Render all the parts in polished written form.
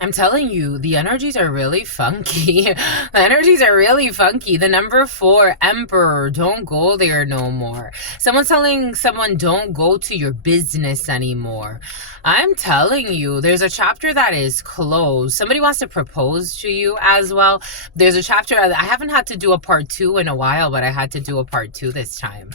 I'm telling you, the energies are really funky. The energies are really funky. The number 4, Emperor, don't go there no more. Someone's telling someone, don't go to your business anymore. I'm telling you, there's a chapter that is closed. Somebody wants to propose to you as well. There's a chapter, I haven't had to do a part 2 in a while, but I had to do a part 2 this time.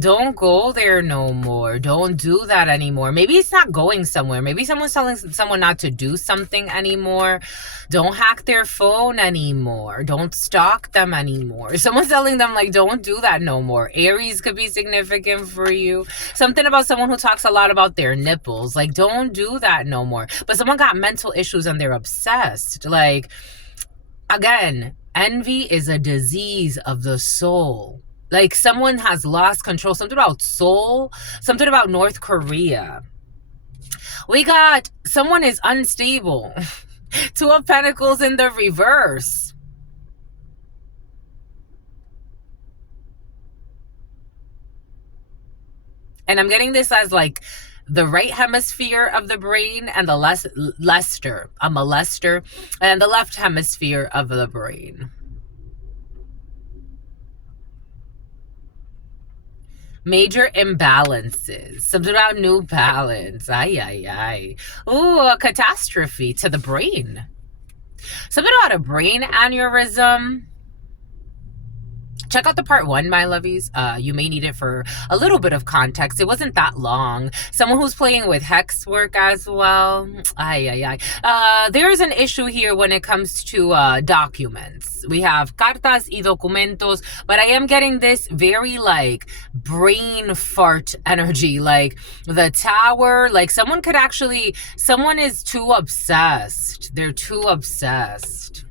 Don't go there no more. Don't do that anymore. Maybe it's not going somewhere. Maybe someone's telling someone not to do something anymore. Don't hack their phone anymore. Don't stalk them anymore. Someone's telling them, like, don't do that no more. Aries could be significant for you. Something about someone who talks a lot about their nipples. Like, don't do that no more. But someone got mental issues and they're obsessed. Like, again, envy is a disease of the soul. Like, someone has lost control. Something about soul. Something about North Korea. We got someone is unstable. 2 of Pentacles in the reverse. And I'm getting this as like the right hemisphere of the brain and the Lester, a molester, and the left hemisphere of the brain. Major imbalances. Something about new balance. Ay, ay, ay. Ooh, a catastrophe to the brain. Something about a brain aneurysm. Check out the part 1, my lovies. You may need it for a little bit of context. It wasn't that long. Someone who's playing with hex work as well. Ay, ay, ay. There's an issue here when it comes to documents. We have cartas y documentos, but I am getting this very like brain fart energy, like the tower. Like someone is too obsessed. They're too obsessed.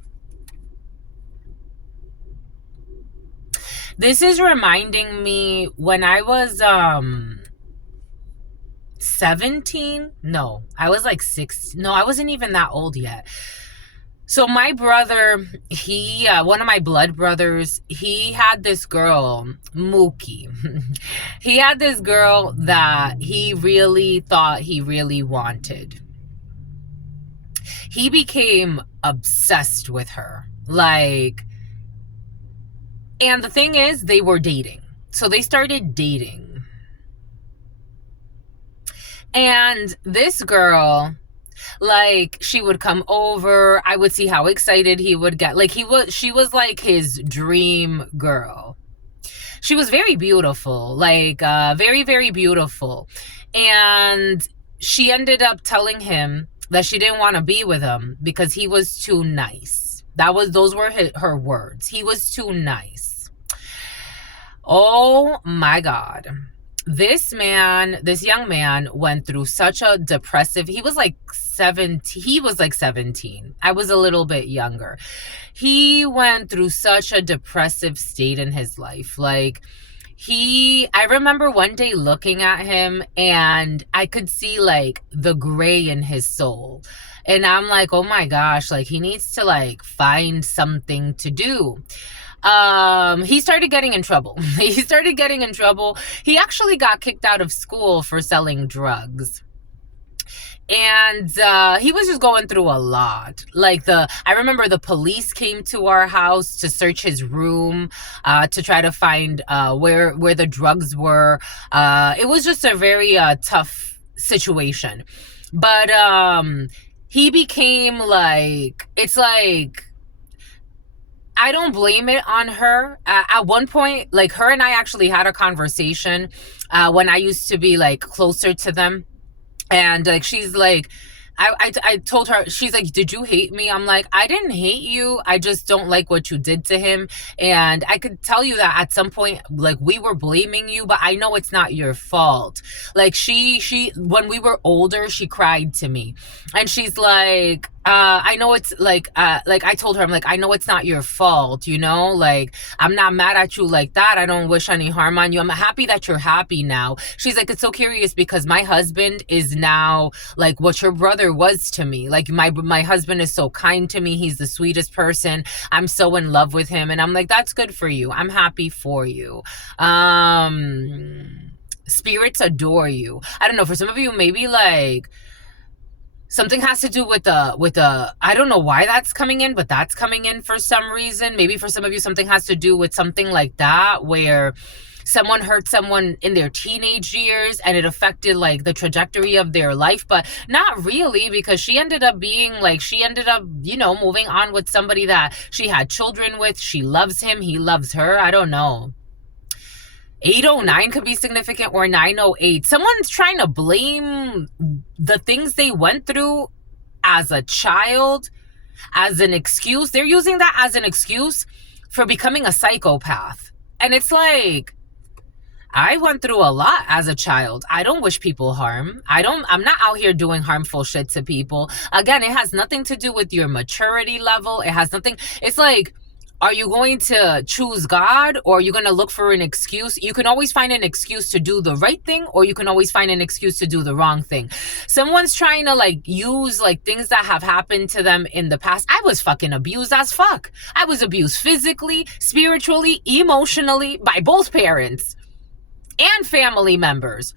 This is reminding me when I was 17. No, I was like 6. No, I wasn't even that old yet. So my brother, he, one of my blood brothers, he had this girl, Mookie. He had this girl that he really thought he really wanted. He became obsessed with her. Like, and the thing is, they were dating. So they started dating. And this girl, like, she would come over. I would see how excited he would get. Like, she was like his dream girl. She was very beautiful, like, very, very beautiful. And she ended up telling him that she didn't want to be with him because he was too nice. Those were her words. He was too nice. Oh my God. This young man went through such a depressive, he was like 17. I was a little bit younger. He went through such a depressive state in his life. Like, I remember one day looking at him and I could see like the gray in his soul. And I'm like, oh my gosh, like he needs to like find something to do. He started getting in trouble. He actually got kicked out of school for selling drugs. And he was just going through a lot. Like I remember the police came to our house to search his room, to try to find where the drugs were. It was just a very tough situation. But he became like, it's like, I don't blame it on her. At one point, like her and I actually had a conversation when I used to be like closer to them. And like, she's like, I told her, she's like, did you hate me? I'm like, I didn't hate you. I just don't like what you did to him. And I could tell you that at some point, like we were blaming you, but I know it's not your fault. Like she, when we were older, she cried to me and she's like, I know it's like I told her, I'm like, I know it's not your fault, you know, like, I'm not mad at you like that. I don't wish any harm on you. I'm happy that you're happy now. She's like, it's so curious because my husband is now like what your brother was to me. Like my husband is so kind to me. He's the sweetest person. I'm so in love with him. And I'm like, that's good for you. I'm happy for you. Spirits adore you. I don't know. For some of you, maybe like, Something has to do with the I don't know why that's coming in, but that's coming in for some reason. Maybe for some of you, something has to do with something like that, where someone hurt someone in their teenage years and it affected like the trajectory of their life, but not really, because she ended up being like, she ended up, you know, moving on with somebody that she had children with. She loves him, he loves her. I don't know. 809 could be significant, or 908. Someone's trying to blame the things they went through as a child as an excuse. They're using that as an excuse for becoming a psychopath. And it's like, I went through a lot as a child. I don't wish people harm. I'm not out here doing harmful shit to people. Again, it has nothing to do with your maturity level. It has nothing. It's like, are you going to choose God, or are you going to look for an excuse? You can always find an excuse to do the right thing, or you can always find an excuse to do the wrong thing. Someone's trying to like use like things that have happened to them in the past. I was fucking abused as fuck. I was abused physically, spiritually, emotionally by both parents and family members.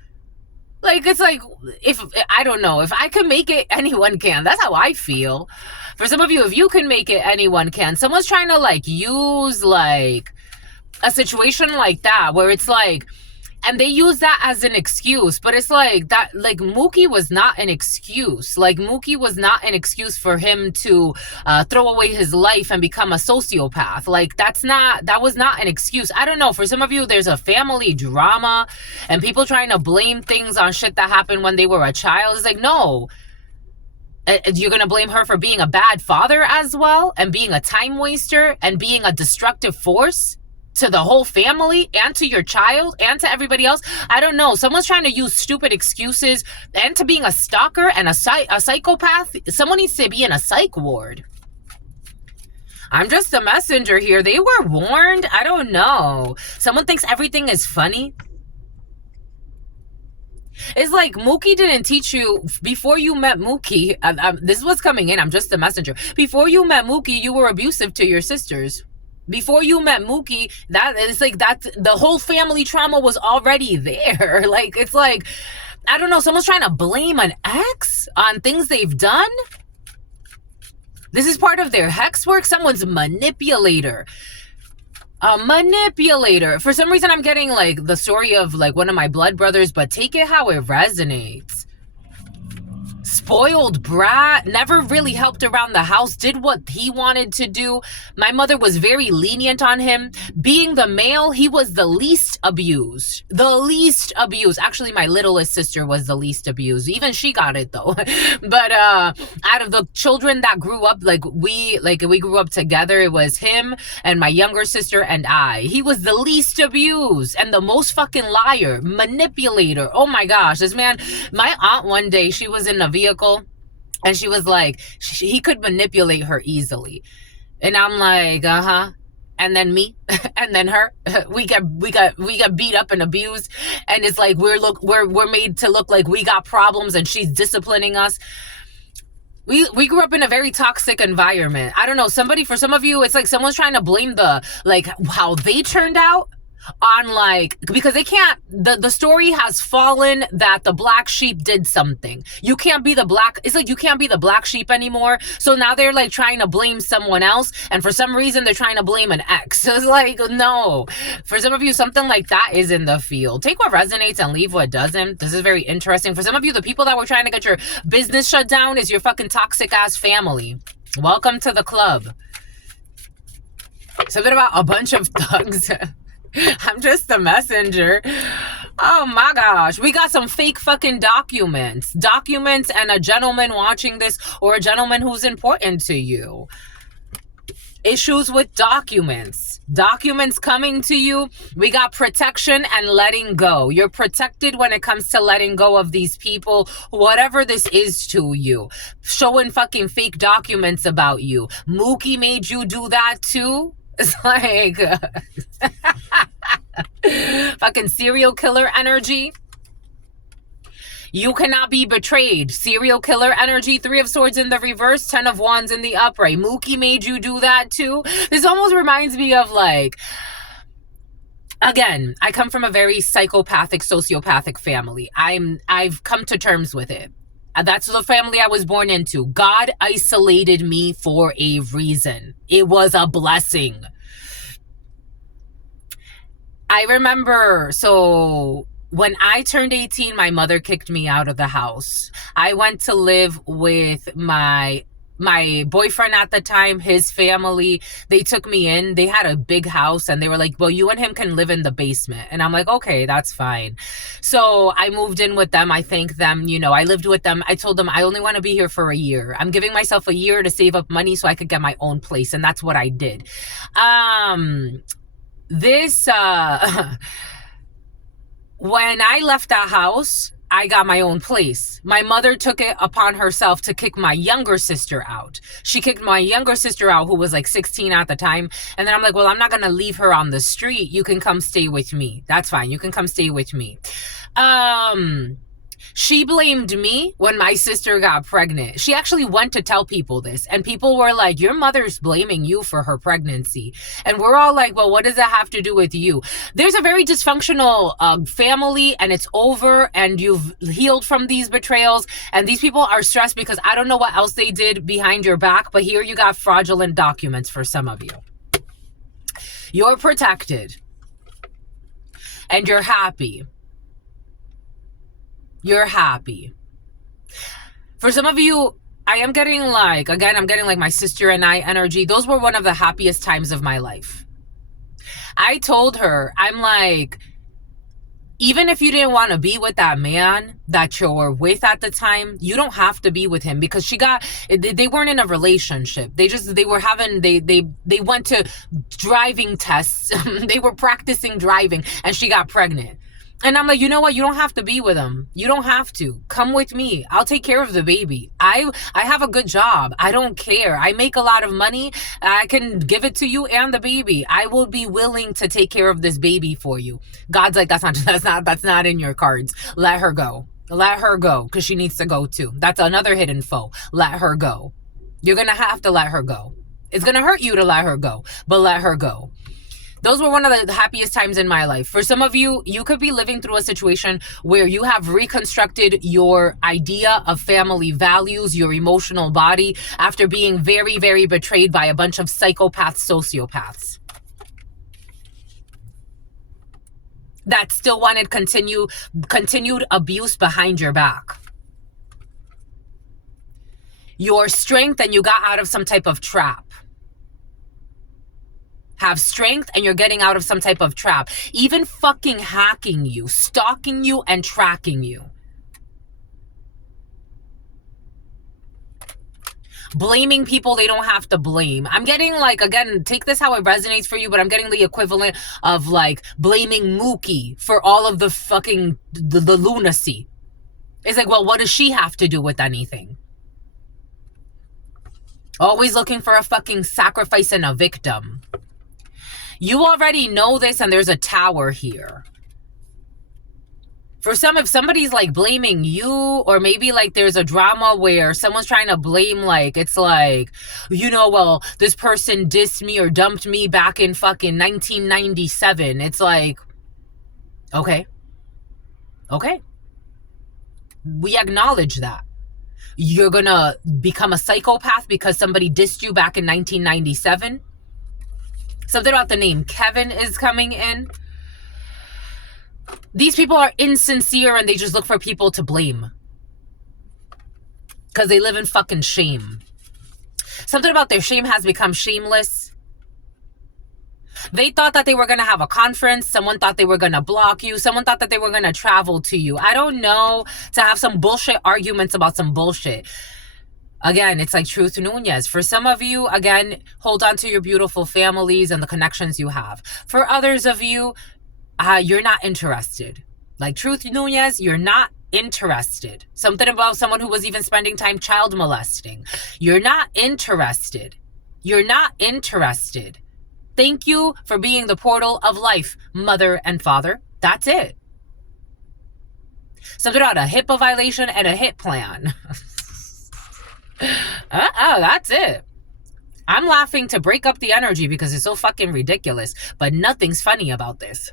Like, it's like, if I don't know, if I can make it, anyone can. That's how I feel. For some of you, if you can make it, anyone can. Someone's trying to like use like a situation like that, where it's like, and they use that as an excuse, but it's like that, like Mookie was not an excuse. Like Mookie was not an excuse for him to throw away his life and become a sociopath. Like that was not an excuse. I don't know. For some of you, there's a family drama and people trying to blame things on shit that happened when they were a child. It's like, no. You're going to blame her for being a bad father as well, and being a time waster and being a destructive force to the whole family and to your child and to everybody else. I don't know. Someone's trying to use stupid excuses, and to being a stalker and a psychopath. Someone needs to be in a psych ward. I'm just a messenger here. They were warned. I don't know. Someone thinks everything is funny. It's like Mookie didn't teach you before you met Mookie. This is what's coming in. I'm just a messenger. Before you met Mookie, you were abusive to your sisters. Before you met Mookie, that it's like that the whole family trauma was already there. Like, it's like, I don't know, someone's trying to blame an ex on things they've done. This is part of their hex work. Someone's manipulator. A manipulator. For some reason, I'm getting like the story of like one of my blood brothers, but take it how it resonates. Spoiled brat, never really helped around the house, did what he wanted to do. My mother was very lenient on him. Being the male, he was the least abused. The least abused. Actually, my littlest sister was the least abused. Even she got it though. But out of the children that grew up, we grew up together, it was him and my younger sister and I. He was the least abused and the most fucking liar, manipulator. Oh my gosh, this man, my aunt one day, she was in a vehicle and she was like, he could manipulate her easily. And I'm like, and then me and then her, we got beat up and abused, and it's like we're made to look like we got problems and she's disciplining us. We grew up in a very toxic environment. I don't know, for some of you, it's like someone's trying to blame how they turned out on because they can't, the story has fallen that the black sheep did something. You can't be the black sheep anymore. So now they're like trying to blame someone else, and for some reason they're trying to blame an ex. So it's like, no. For some of you, something like that is in the field. Take what resonates and leave what doesn't. This is very interesting. For some of you, the people that were trying to get your business shut down is your fucking toxic ass family. Welcome to the club. Something about a bunch of thugs. I'm just a messenger. Oh my gosh. We got some fake fucking documents. Documents and a gentleman watching this, or a gentleman who's important to you. Issues with documents. Documents coming to you. We got protection and letting go. You're protected when it comes to letting go of these people, whatever this is to you. Showing fucking fake documents about you. Mookie made you do that too? It's like fucking serial killer energy. You cannot be betrayed. Serial killer energy. 3 of Swords in the reverse, 10 of Wands in the upright. Mookie made you do that too. This almost reminds me of again, I come from a very psychopathic, sociopathic family. I've come to terms with it. That's the family I was born into. God isolated me for a reason. It was a blessing. I remember, so when I turned 18, my mother kicked me out of the house. I went to live with my boyfriend at the time, his family. They took me in. They had a big house and they were like, well, you and him can live in the basement. And I'm like, okay, that's fine. So I moved in with them. I thanked them. I lived with them. I told them I only want to be here for a year. I'm giving myself a year to save up money so I could get my own place. And that's what I did. This when I left that house, I got my own place. My mother took it upon herself to kick my younger sister out. She kicked my younger sister out, who was like 16 at the time. And then I'm like, well, I'm not going to leave her on the street. You can come stay with me. That's fine. You can come stay with me. She blamed me when my sister got pregnant. She actually went to tell people this, and people were like, your mother's blaming you for her pregnancy. And we're all like, well, what does that have to do with you? There's a very dysfunctional family, and it's over, and you've healed from these betrayals, and these people are stressed because I don't know what else they did behind your back, but here you got fraudulent documents for some of you. You're protected, and you're happy. You're happy. For some of you, I am getting like, again, I'm getting like my sister and I energy. Those were one of the happiest times of my life. I told her, I'm like, even if you didn't want to be with that man that you were with at the time, you don't have to be with him, because they weren't in a relationship. They went to driving tests. They were practicing driving and she got pregnant. And I'm like, you know what? You don't have to be with him. You don't have to. Come with me. I'll take care of the baby. I have a good job. I don't care. I make a lot of money. I can give it to you and the baby. I will be willing to take care of this baby for you. God's like, that's not in your cards. Let her go. Let her go, because she needs to go too. That's another hidden foe. Let her go. You're going to have to let her go. It's going to hurt you to let her go, but let her go. Those were one of the happiest times in my life. For some of you, you could be living through a situation where you have reconstructed your idea of family values, your emotional body, after being very, very betrayed by a bunch of psychopaths, sociopaths that still wanted continued abuse behind your back. Your strength, and you got out of some type of trap. Have strength and you're getting out of some type of trap. Even fucking hacking you, stalking you, and tracking you. Blaming people they don't have to blame. I'm getting like, again, take this how it resonates for you, but I'm getting the equivalent of like blaming Mookie for all of the fucking the lunacy. It's like, well, what does she have to do with anything? Always looking for a fucking sacrifice and a victim. You already know this, and there's a tower here. For some, if somebody's like blaming you, or maybe like there's a drama where someone's trying to blame, like, it's like, well, this person dissed me or dumped me back in fucking 1997. It's like, okay. We acknowledge that. You're gonna become a psychopath because somebody dissed you back in 1997? Something about the name Kevin is coming in. These people are insincere and they just look for people to blame. Because they live in fucking shame. Something about their shame has become shameless. They thought that they were going to have a conference. Someone thought they were going to block you. Someone thought that they were going to travel to you. I don't know, to have some bullshit arguments about some bullshit. Again, it's like Truth Nunez. For some of you, again, hold on to your beautiful families and the connections you have. For others of you, you're not interested. Like Truth Nunez, you're not interested. Something about someone who was even spending time child molesting. You're not interested. You're not interested. Thank you for being the portal of life, mother and father. That's it. Something about a HIPAA violation and a hit plan. That's it. I'm laughing to break up the energy because it's so fucking ridiculous, but nothing's funny about this.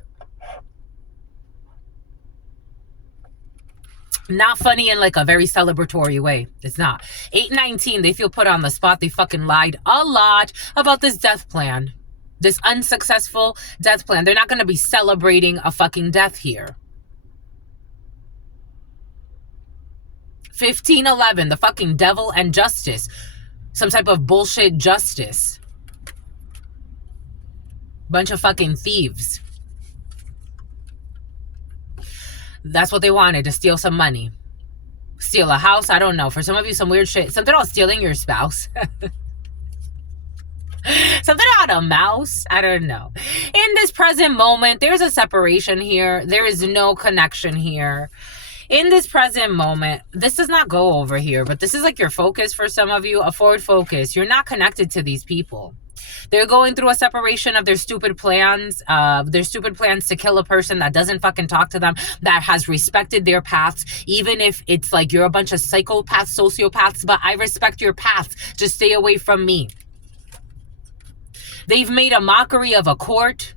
Not funny in like a very celebratory way. It's not. 819, they feel put on the spot. They fucking lied a lot about this death plan. This unsuccessful death plan. They're not going to be celebrating a fucking death here. 1511, the fucking devil and justice. Some type of bullshit justice. Bunch of fucking thieves. That's what they wanted, to steal some money. Steal a house, I don't know. For some of you, some weird shit. Something about stealing your spouse. Something about a mouse, I don't know. In this present moment, there's a separation here. There is no connection here. In this present moment, this does not go over here, but this is like your focus for some of you, a forward focus. You're not connected to these people. They're going through a separation of their stupid plans to kill a person that doesn't fucking talk to them, that has respected their paths, even if it's like you're a bunch of psychopaths, sociopaths, but I respect your path. Just stay away from me. They've made a mockery of a court.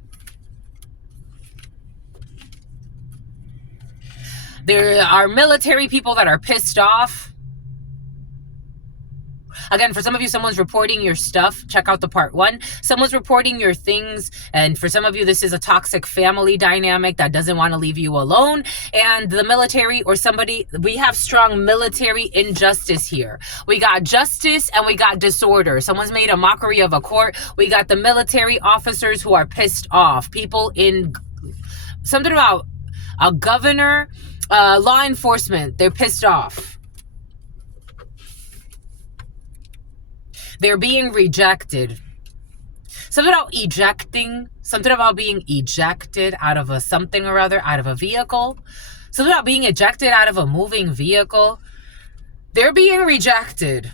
There are military people that are pissed off. Again, for some of you, someone's reporting your stuff. Check out the part 1. Someone's reporting your things. And for some of you, this is a toxic family dynamic that doesn't want to leave you alone. And the military or somebody, we have strong military injustice here. We got justice and we got disorder. Someone's made a mockery of a court. We got the military officers who are pissed off. People in something about a governor, law enforcement. They're pissed off. They're being rejected. Something about ejecting. Something about being ejected out of a something or other, out of a vehicle. Something about being ejected out of a moving vehicle. They're being rejected.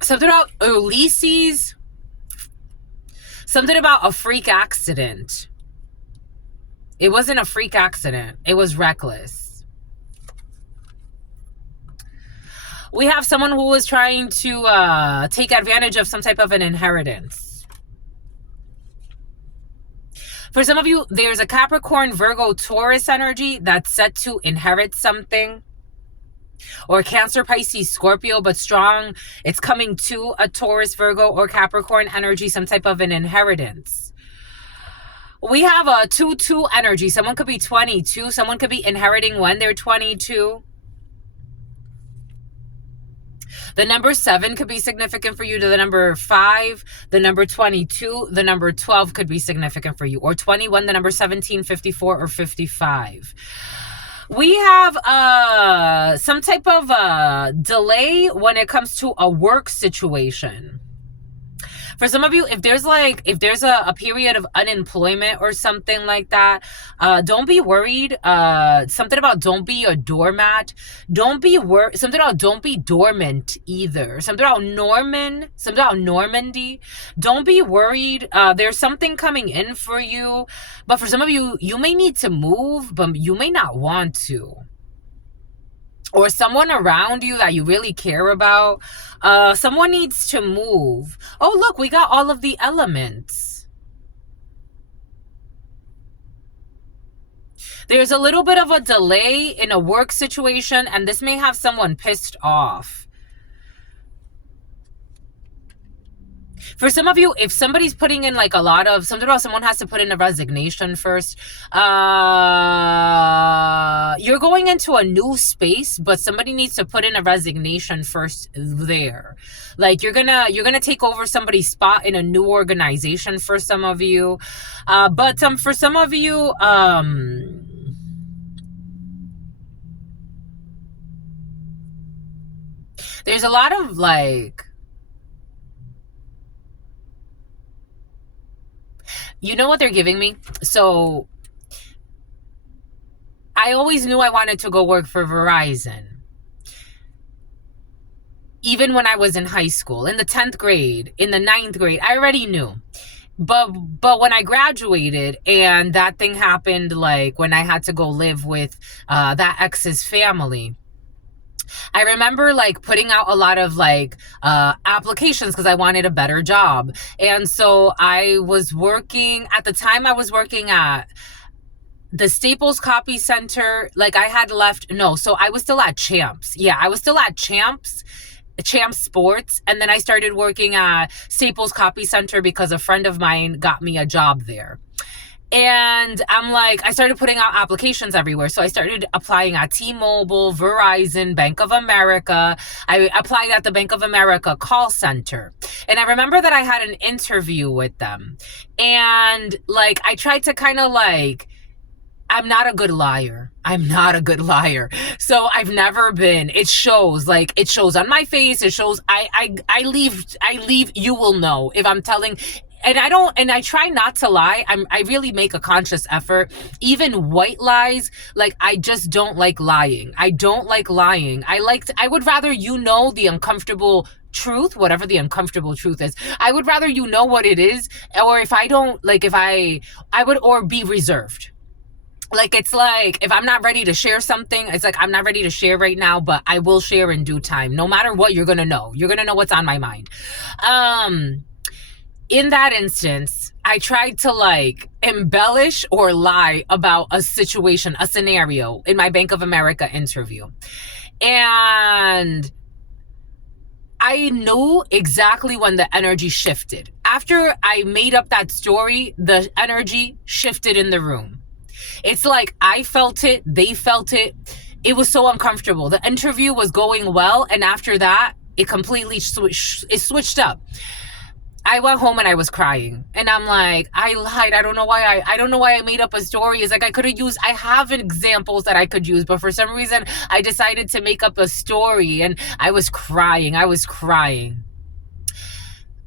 Something about Ulysses. Something about a freak accident. It wasn't a freak accident. It was reckless. We have someone who was trying to take advantage of some type of an inheritance. For some of you, there's a Capricorn, Virgo, Taurus energy that's set to inherit something. Or Cancer, Pisces, Scorpio, but strong. It's coming to a Taurus, Virgo, or Capricorn energy, some type of an inheritance. We have a 2-2 energy. Someone could be 22. Someone could be inheriting when they're 22. The number 7 could be significant for you. To the number 5, the number 22, the number 12 could be significant for you. Or 21, the number 17, 54, or 55. We have some type of delay when it comes to a work situation. For some of you, if there's a period of unemployment or something like that, don't be worried. Something about don't be a doormat. Don't be something about don't be dormant either. Something about Normandy. Don't be worried. There's something coming in for you. But for some of you, you may need to move, but you may not want to. Or someone around you that you really care about. Someone needs to move. Oh, look, we got all of the elements. There's a little bit of a delay in a work situation, and this may have someone pissed off. For some of you, if somebody's putting in like a lot of, something about someone has to put in a resignation first. You're going into a new space, but somebody needs to put in a resignation first there. Like you're gonna take over somebody's spot in a new organization for some of you. But for some of you, there's a lot of like, you know what they're giving me? So I always knew I wanted to go work for Verizon. Even when I was in high school, in the 10th grade, in the 9th grade, I already knew. But when I graduated and that thing happened, like when I had to go live with that ex's family, I remember like putting out a lot of like applications because I wanted a better job. And so I was working at the time, I was working at the Staples Copy Center. Like I had left, no, so I was still at Champs. Yeah, I was still at Champs Sports. And then I started working at Staples Copy Center because a friend of mine got me a job there. And I'm like, I started putting out applications everywhere. So I started applying at T-Mobile, Verizon, Bank of America. I applied at the Bank of America call center. And I remember that I had an interview with them. And like, I tried to kind of like, I'm not a good liar. I'm not a good liar. So I've never been. It shows, like it shows on my face. It shows I leave, you will know if I'm telling. And I try not to lie. I really make a conscious effort. Even white lies, like I just don't like lying. I don't like lying. I would rather you know the uncomfortable truth, whatever the uncomfortable truth is. I would rather you know what it is, or if I don't, like if I would, or be reserved. Like, it's like, if I'm not ready to share something, it's like, I'm not ready to share right now, but I will share in due time. No matter what, you're going to know. You're going to know what's on my mind. In that instance, I tried to like embellish or lie about a situation, a scenario in my Bank of America interview. And I knew exactly when the energy shifted. After I made up that story, the energy shifted in the room. It's like I felt it, they felt it. It was so uncomfortable. The interview was going well, and after that, it completely switched up. I went home and I was crying, and I'm like, I lied. I don't know why I made up a story. It's like I have examples that I could use, but for some reason I decided to make up a story, and I was crying.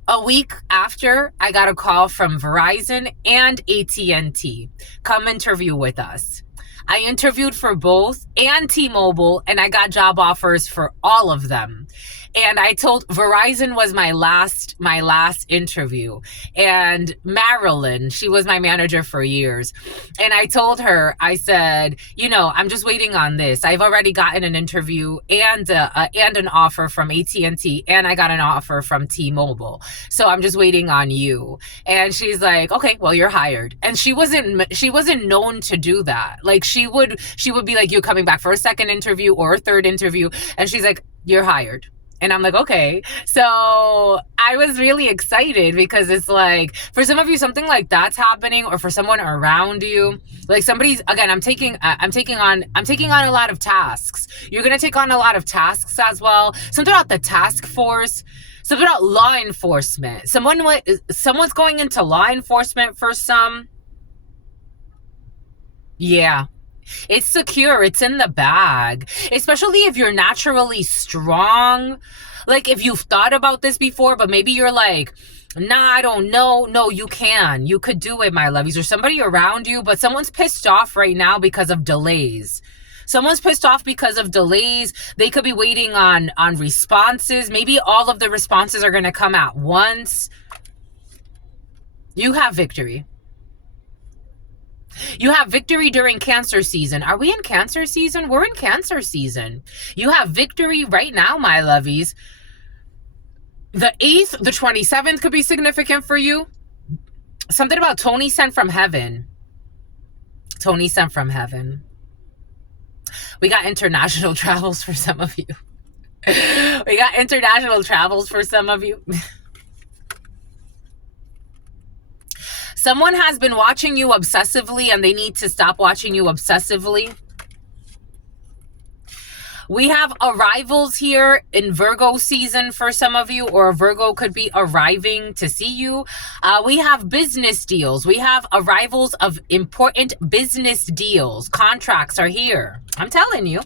A week after, I got a call from Verizon and AT&T. Come interview with us. I interviewed for both and T-Mobile, and I got job offers for all of them. And I told Verizon was my last interview. And Marilyn, she was my manager for years. And I told her, I said, I'm just waiting on this. I've already gotten an interview and an offer from AT&T, and I got an offer from T-Mobile. So I'm just waiting on you. And she's like, okay, well, you're hired. And she wasn't known to do that. Like she would be like, you're coming back for a second interview or a third interview. And she's like, you're hired. And I'm like, okay. So I was really excited because it's like, for some of you, something like that's happening, or for someone around you, like somebody's, again, I'm taking on a lot of tasks. You're going to take on a lot of tasks as well. Something about the task force, something about law enforcement. Someone's going into law enforcement for some. Yeah. It's secure. It's in the bag. Especially if you're naturally strong. Like if you've thought about this before, but maybe you're like, nah, I don't know. No, you can. You could do it, my lovies. There's somebody around you, but someone's pissed off right now because of delays. Someone's pissed off because of delays. They could be waiting on responses. Maybe all of the responses are going to come at once. You have victory. You have victory during Cancer season. Are we in Cancer season? We're in Cancer season. You have victory right now, my lovies. The 8th, the 27th could be significant for you. Something about Tony sent from heaven. Tony sent from heaven. We got international travels for some of you. We got international travels for some of you. Someone has been watching you obsessively, and they need to stop watching you obsessively. We have arrivals here in Virgo season for some of you, or a Virgo could be arriving to see you. We have business deals. We have arrivals of important business deals. Contracts are here. I'm telling you.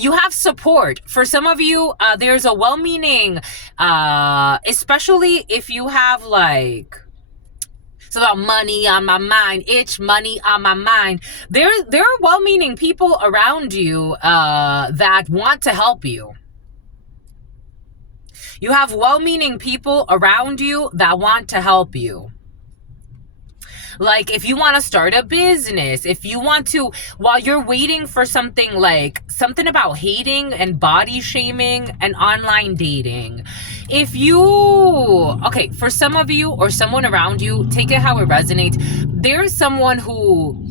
You have support. For some of you, there's a well-meaning, especially if you have like, it's about money on my mind. It's money on my mind. There are well-meaning people around you that want to help you. You have well-meaning people around you that want to help you. Like, if you want to start a business, if you want to, while you're waiting for something, like something about hating and body shaming and online dating. If you, okay, for some of you or someone around you, take it how it resonates. There's someone who,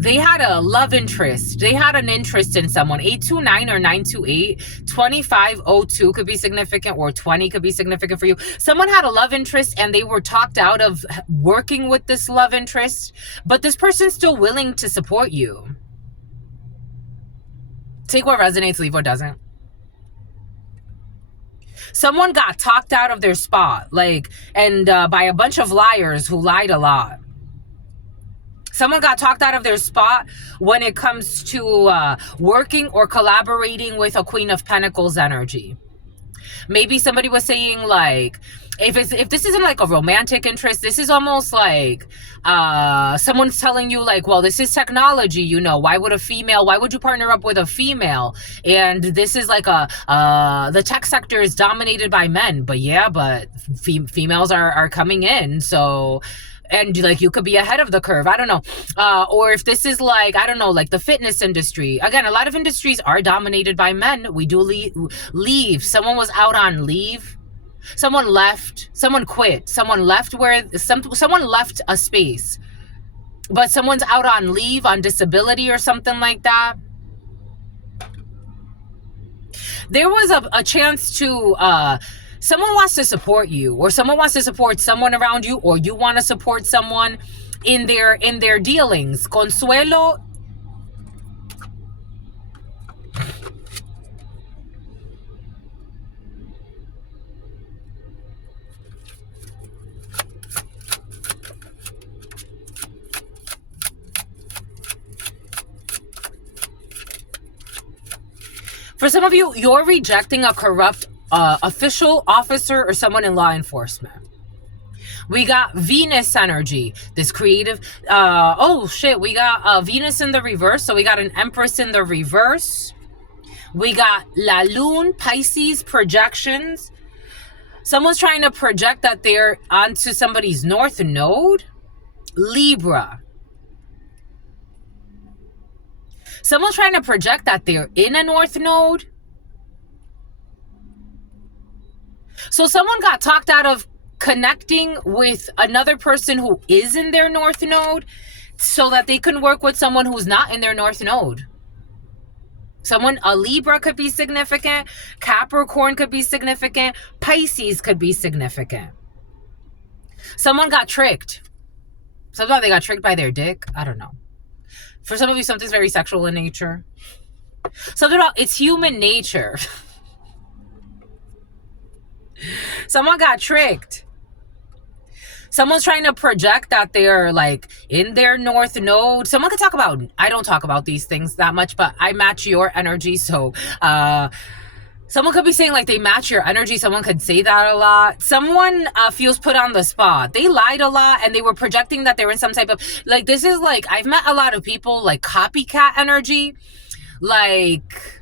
they had a love interest. They had an interest in someone. 829 or 928, 2502 could be significant, or 20 could be significant for you. Someone had a love interest and they were talked out of working with this love interest, but this person's still willing to support you. Take what resonates, leave what doesn't. Someone got talked out of their spot, like, and by a bunch of liars who lied a lot. Someone got talked out of their spot when it comes to working or collaborating with a Queen of Pentacles energy. Maybe somebody was saying, like, if this isn't like a romantic interest, this is almost like someone's telling you, like, well, this is technology, you know, why would you partner up with a female? And this is like the tech sector is dominated by men, but yeah, but females are coming in, so, and like, you could be ahead of the curve. I don't know. Or if this is like, I don't know, like the fitness industry. Again, a lot of industries are dominated by men. We do leave. Someone was out on leave. Someone left. Someone quit. Someone left someone left a space. But someone's out on leave, on disability or something like that. There was a chance to... someone wants to support you, or someone wants to support someone around you, or you want to support someone in their dealings. Consuelo. For some of you, you're rejecting a corrupt official, officer, or someone in law enforcement. We got Venus energy, this creative, oh shit, we got Venus in the reverse, so we got an Empress in the reverse. We got La Lune, Pisces, projections. Someone's trying to project that they're onto somebody's north node. Libra. Someone's trying to project that they're in a north node. So someone got talked out of connecting with another person who is in their north node so that they can work with someone who's not in their north node. A Libra could be significant. Capricorn could be significant. Pisces could be significant. Someone got tricked. Somehow they got tricked by their dick. I don't know. For some of you, something's very sexual in nature. Something about it's human nature. Someone got tricked. Someone's trying to project that they're like in their north node. Someone could talk about, I don't talk about these things that much, but I match your energy. So someone could be saying like they match your energy. Someone could say that a lot. Someone feels put on the spot. They lied a lot and they were projecting that they were in some type of, like, this is like, I've met a lot of people like copycat energy. Like,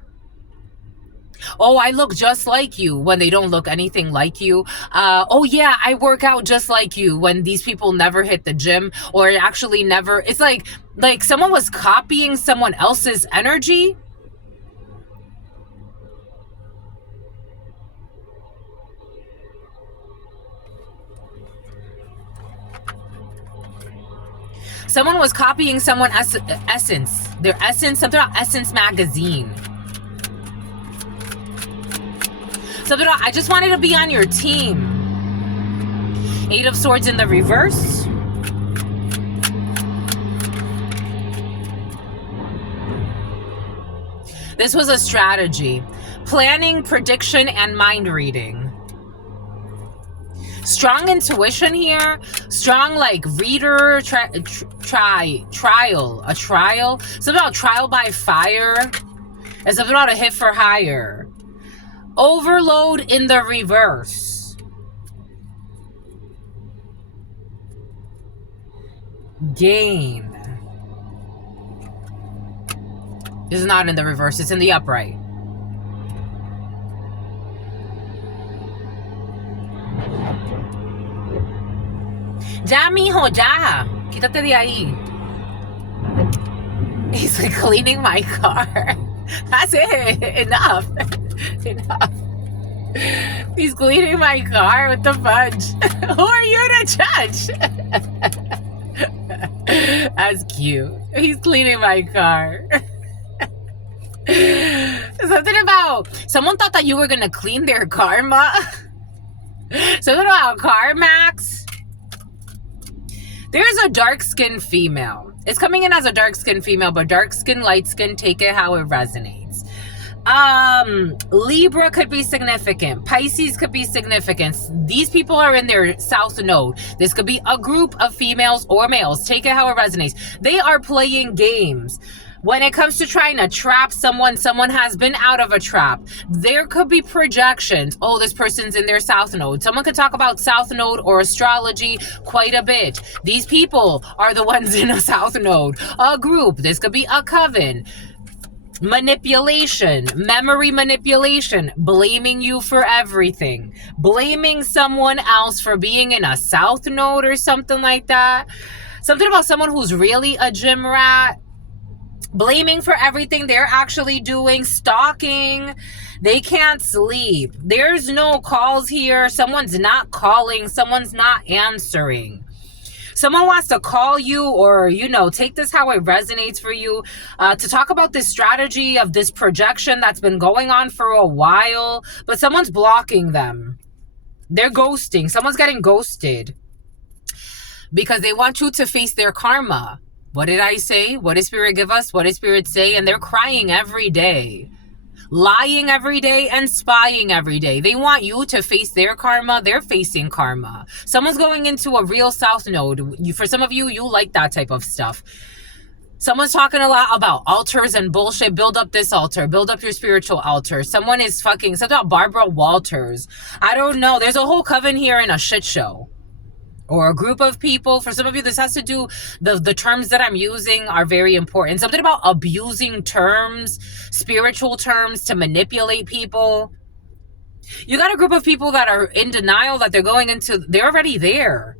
oh, I look just like you, when they don't look anything like you. Oh yeah, I work out just like you, when these people never hit the gym, or actually never. It's like someone was copying someone else's energy. Someone was copying someone essence, their essence, something about Essence magazine. Something about, I just wanted to be on your team. 8 of Swords in the reverse. This was a strategy. Planning, prediction, and mind reading. Strong intuition here. Strong, like, reader, trial. A trial. Something about trial by fire. And something about a hit for hire. Overload in the reverse. Gain. This is not in the reverse. It's in the upright. Ya, mijo, ya. Quítate de ahí. He's like cleaning my car. That's it. Enough. Enough. He's cleaning my car. What the fudge? Who are you to judge? That's cute. He's cleaning my car. Something about someone thought that you were gonna clean their karma. Something about CarMax. There's a dark-skinned female. It's coming in as a dark-skinned female, but dark-skinned, light-skinned, take it how it resonates. Libra could be significant. Pisces could be significant. These people are in their south node. This could be a group of females or males. Take it how it resonates. They are playing games. When it comes to trying to trap someone has been out of a trap. There could be projections. Oh, this person's in their south node. Someone could talk about south node or astrology quite a bit. These people are the ones in a south node. A group. This could be a coven. Manipulation, memory manipulation, blaming you for everything, blaming someone else for being in a south node or something like that. Something about someone who's really a gym rat, blaming for everything they're actually doing, stalking. They can't sleep. There's no calls here. Someone's not calling. Someone's not answering. Someone wants to call you or, take this how it resonates for you to talk about this strategy of this projection that's been going on for a while, but someone's blocking them. They're ghosting. Someone's getting ghosted because they want you to face their karma. What did I say? What did Spirit give us? What did Spirit say? And they're crying every day. Lying every day and spying every day. They want you to face their karma. They're facing karma. Someone's going into a real south node. For some of you, you like that type of stuff. Someone's talking a lot about altars and bullshit. Build up this altar. Build up your spiritual altar. Someone is something about Barbara Walters. I don't know. There's a whole coven here in a shit show. Or a group of people. For some of you, this has to do, the terms that I'm using are very important. Something about abusing terms, spiritual terms to manipulate people. You got a group of people that are in denial that they're already there.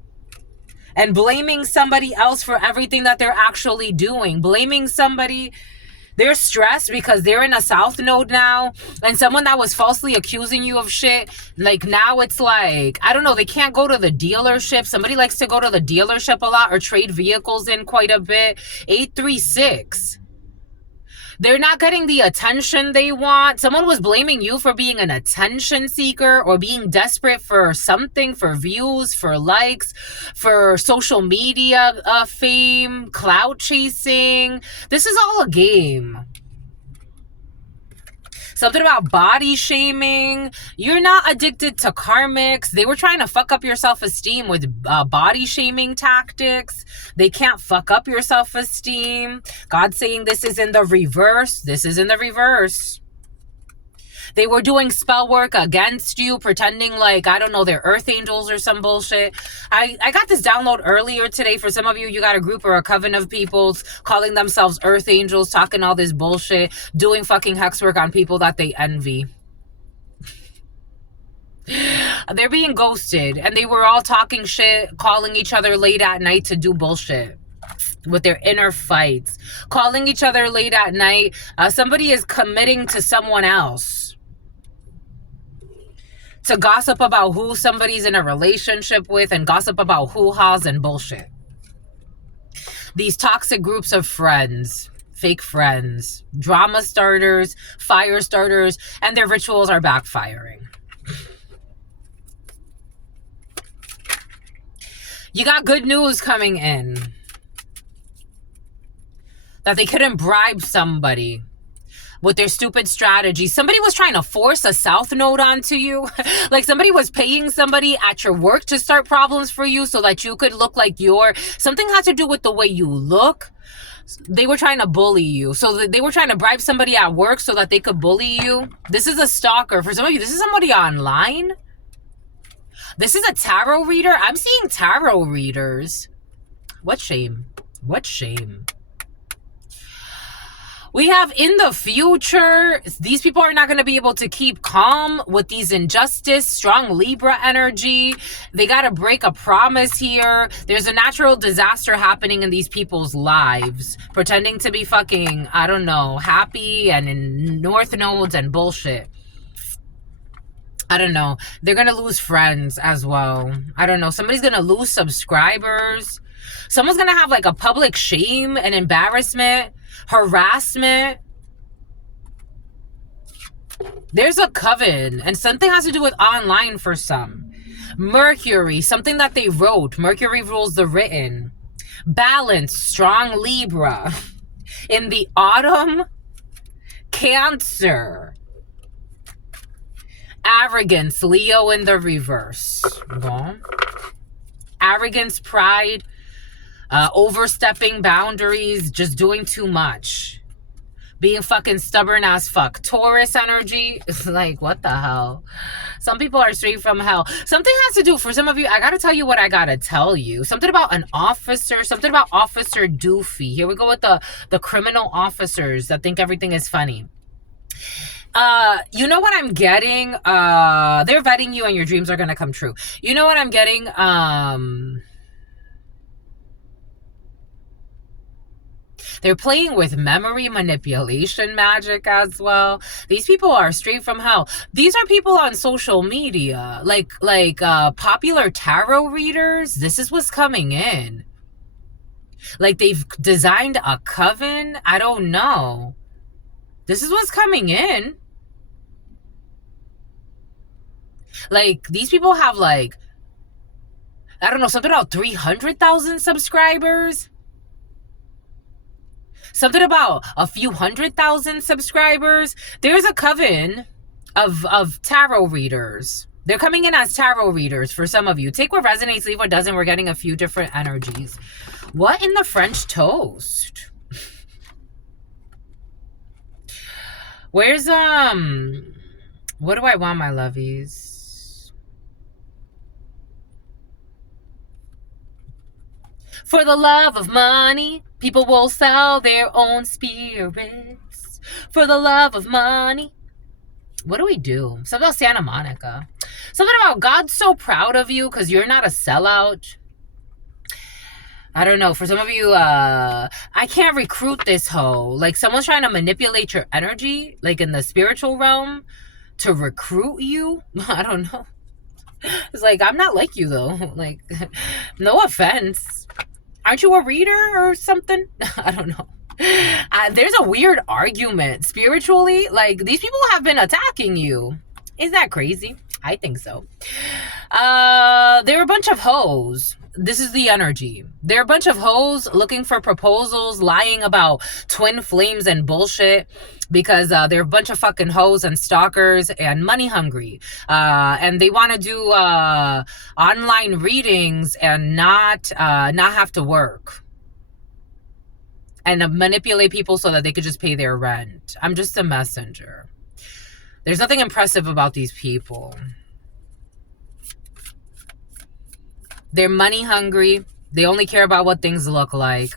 And blaming somebody else for everything that they're actually doing. Blaming somebody. They're stressed because they're in a south node now. And someone that was falsely accusing you of shit, like now it's like, I don't know, they can't go to the dealership. Somebody likes to go to the dealership a lot or trade vehicles in quite a bit. 836. They're not getting the attention they want. Someone was blaming you for being an attention seeker or being desperate for something, for views, for likes, for social media fame, clout chasing. This is all a game. Something about body shaming. You're not addicted to karmics. They were trying to fuck up your self-esteem with body shaming tactics. They can't fuck up your self-esteem. God's saying this is in the reverse. This is in the reverse. They were doing spell work against you, pretending like, I don't know, they're earth angels or some bullshit. I got this download earlier today. For some of you, you got a group or a coven of people calling themselves earth angels, talking all this bullshit, doing fucking hex work on people that they envy. They're being ghosted, and they were all talking shit, calling each other late at night to do bullshit with their inner fights. Calling each other late at night. Somebody is committing to someone else. To gossip about who somebody's in a relationship with and gossip about hoo-has and bullshit. These toxic groups of friends, fake friends, drama starters, fire starters, and their rituals are backfiring. You got good news coming in. That they couldn't bribe somebody with their stupid strategy. Somebody was trying to force a south node onto you. Like somebody was paying somebody at your work to start problems for you so that you could look like something had to do with the way you look. They were trying to bully you. So they were trying to bribe somebody at work so that they could bully you. This is a stalker. For some of you, this is somebody online. This is a tarot reader. I'm seeing tarot readers. What shame. What shame. We have in the future, these people are not going to be able to keep calm with these injustice, strong Libra energy. They got to break a promise here. There's a natural disaster happening in these people's lives, pretending to be fucking, I don't know, happy and in North Nodes and bullshit. I don't know. They're going to lose friends as well. I don't know. Somebody's going to lose subscribers. Someone's going to have like a public shame and embarrassment, harassment. There's a coven, and something has to do with online for some. Mercury, something that they wrote. Mercury rules the written. Balance, strong Libra. In the autumn, Cancer. Arrogance, Leo in the reverse. Okay. Arrogance, pride, overstepping boundaries, just doing too much. Being fucking stubborn as fuck. Taurus energy. Like, what the hell? Some people are straight from hell. Something has to do, for some of you, I gotta tell you what I gotta tell you. Something about an officer. Something about Officer Doofy. Here we go with the criminal officers that think everything is funny. You know what I'm getting? They're vetting you and your dreams are gonna come true. You know what I'm getting? They're playing with memory manipulation magic as well. These people are straight from hell. These are people on social media, like popular tarot readers. This is what's coming in. Like they've designed a coven. I don't know. This is what's coming in. Like these people have like, I don't know, something about 300,000 subscribers. Something about a few 100,000 subscribers. There's a coven of tarot readers. They're coming in as tarot readers for some of you. Take what resonates, leave what doesn't. We're getting a few different energies. What in the French toast? Where's, what do I want, my lovies? For the love of money, people will sell their own spirits. For the love of money. What do we do? Something about Santa Monica. Something about God's so proud of you because you're not a sellout. I don't know. For some of you, I can't recruit this hoe. Like someone's trying to manipulate your energy, like in the spiritual realm, to recruit you. I don't know. It's like, I'm not like you though. Like, no offense. Aren't you a reader or something? I don't know. There's a weird argument spiritually. Like, these people have been attacking you. Is that crazy? I think so. They're a bunch of hoes. This is the energy. They're a bunch of hoes looking for proposals, lying about twin flames and bullshit because they're a bunch of fucking hoes and stalkers and money hungry. And they want to do online readings and not have to work. And manipulate people so that they could just pay their rent. I'm just a messenger. There's nothing impressive about these people. They're money hungry. They only care about what things look like.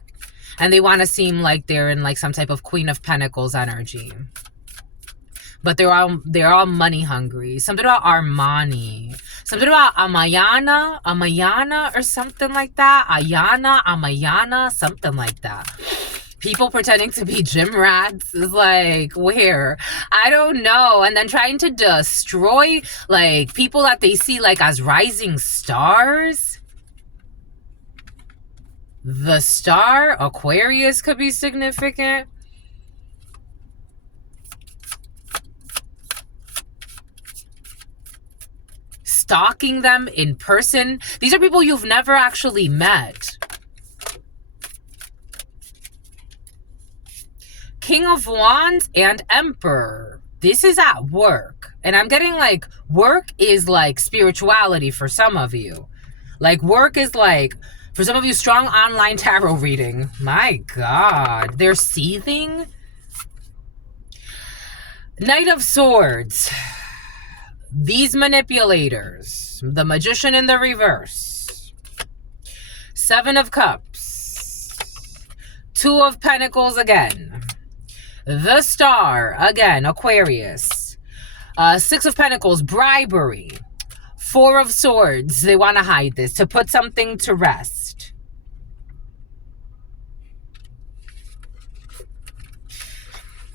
And they want to seem like they're in like some type of Queen of Pentacles energy. But they're all money hungry. Something about Armani. Something about Amayana or something like that. Amayana, something like that. People pretending to be gym rats is like, where? I don't know. And then trying to destroy like people that they see like as rising stars. The star, Aquarius, could be significant. Stalking them in person. These are people you've never actually met. King of Wands and Emperor. This is at work. And I'm getting like, work is like spirituality for some of you. Like work is like, for some of you, strong online tarot reading. My God. They're seething. Knight of Swords. These manipulators. The Magician in the reverse. Seven of Cups. Two of Pentacles again. The Star, again, Aquarius. Six of Pentacles, bribery. Four of Swords, they want to hide this, to put something to rest.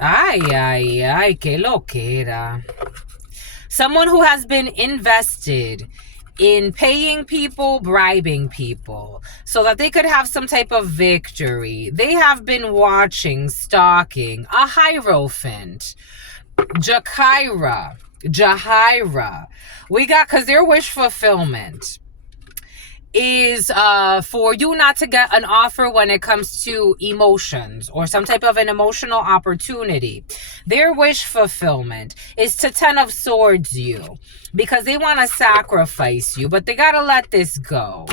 Ay, ay, ay, que loquera. Someone who has been invested in paying people, bribing people, so that they could have some type of victory. They have been watching, stalking, a Hierophant, Jahira. We got, because their wish fulfillment is for you not to get an offer when it comes to emotions or some type of an emotional opportunity. Their wish fulfillment is to 10 of Swords you, because they want to sacrifice you, but they got to let this go.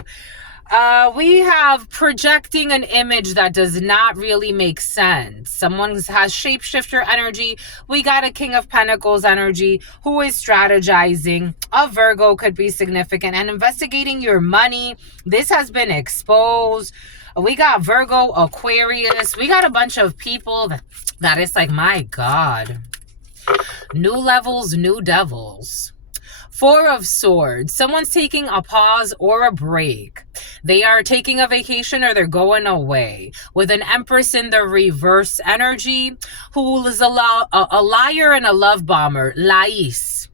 We have projecting an image that does not really make sense. Someone has shapeshifter energy. We got a King of Pentacles energy who is strategizing. A Virgo could be significant and investigating your money. This has been exposed. We got Virgo, Aquarius. We got a bunch of people that it's like, my God. New levels, new devils. Four of Swords. Someone's taking a pause or a break. They are taking a vacation or they're going away. With an Empress in the reverse energy, who is a liar and a love bomber. Lais.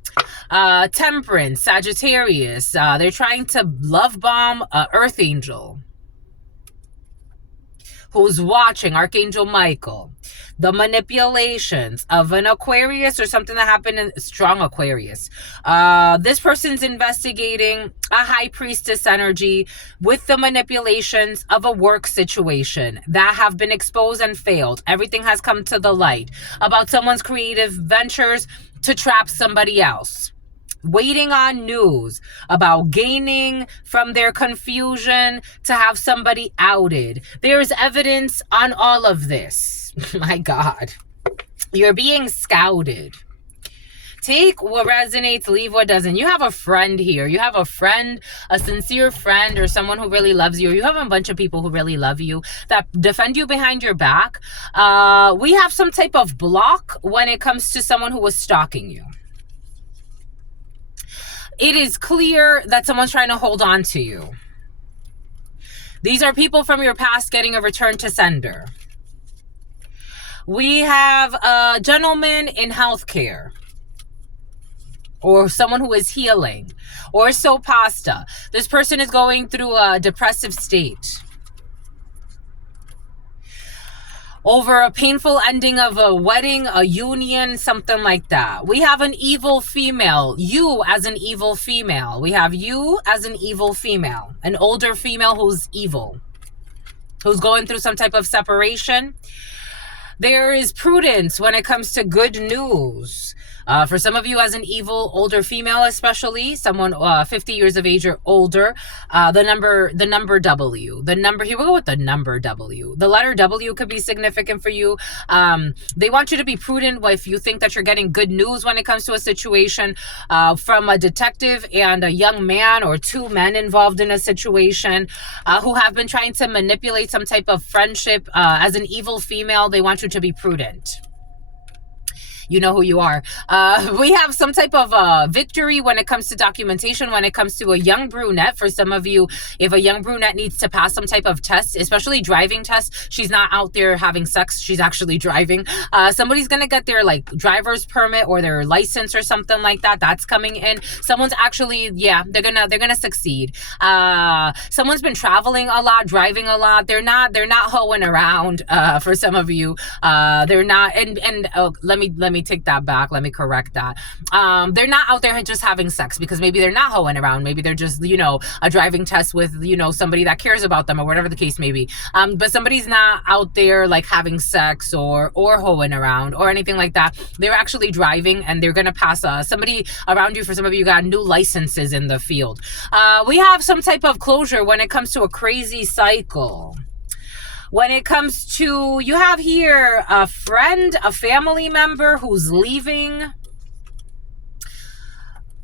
Temperance, Sagittarius. They're trying to love bomb Earth Angel, who's watching, Archangel Michael. The manipulations of an Aquarius or something that happened in strong Aquarius. This person's investigating a High Priestess energy with the manipulations of a work situation that have been exposed and failed. Everything has come to the light about someone's creative ventures to trap somebody else. Waiting on news about gaining from their confusion to have somebody outed. There's evidence on all of this. My God. You're being scouted. Take what resonates, leave what doesn't. You have a friend here. You have a friend, a sincere friend, or someone who really loves you. Or you have a bunch of people who really love you that defend you behind your back. We have some type of block when it comes to someone who was stalking you. It is clear that someone's trying to hold on to you. These are people from your past getting a return to sender. We have a gentleman in healthcare, or someone who is healing, or pasta. This person is going through a depressive state over a painful ending of a wedding, a union, something like that. We have an evil female, you as an evil female. We have you as an evil female, an older female who's evil, who's going through some type of separation. There is prudence when it comes to good news. For some of you as an evil older female, especially someone 50 years of age or older, the number W, here we go with the number W. The letter W could be significant for you. They want you to be prudent if you think that you're getting good news when it comes to a situation from a detective and a young man, or two men involved in a situation who have been trying to manipulate some type of friendship. As an evil female, they want you to be prudent. You know who you are. We have some type of victory when it comes to documentation, when it comes to a young brunette. For some of you, if a young brunette needs to pass some type of test, especially driving test, she's not out there having sex, she's actually driving. Somebody's gonna get their like driver's permit or their license or something like that. That's coming in. Someone's actually, yeah, they're gonna succeed. Someone's been traveling a lot, driving a lot. They're not hoeing around. For some of you, they're not. And let me take that back. Let me correct that. They're not out there just having sex, because maybe they're not hoeing around. Maybe they're just, a driving test with, somebody that cares about them, or whatever the case may be. But somebody's not out there like having sex or hoeing around or anything like that. They're actually driving, and they're going to pass somebody around you. For some of you, got new licenses in the field. We have some type of closure when it comes to a crazy cycle. When it comes to, you have here a friend, a family member who's leaving.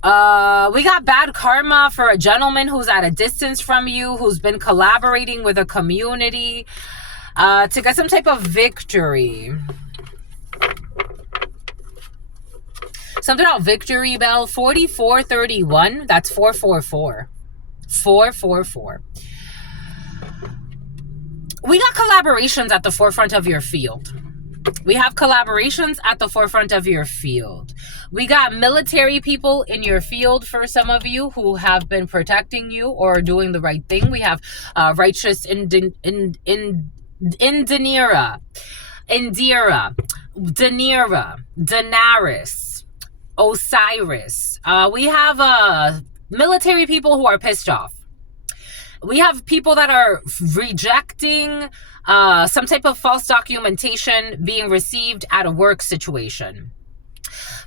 We got bad karma for a gentleman who's at a distance from you, who's been collaborating with a community to get some type of victory. Something about victory bell, 4431. That's 444. 444. We got collaborations at the forefront of your field. We have collaborations at the forefront of your field. We got military people in your field for some of you who have been protecting you or doing the right thing. We have righteous Indira, Danira, Daenerys, Osiris. We have military people who are pissed off. We have people that are rejecting some type of false documentation being received at a work situation.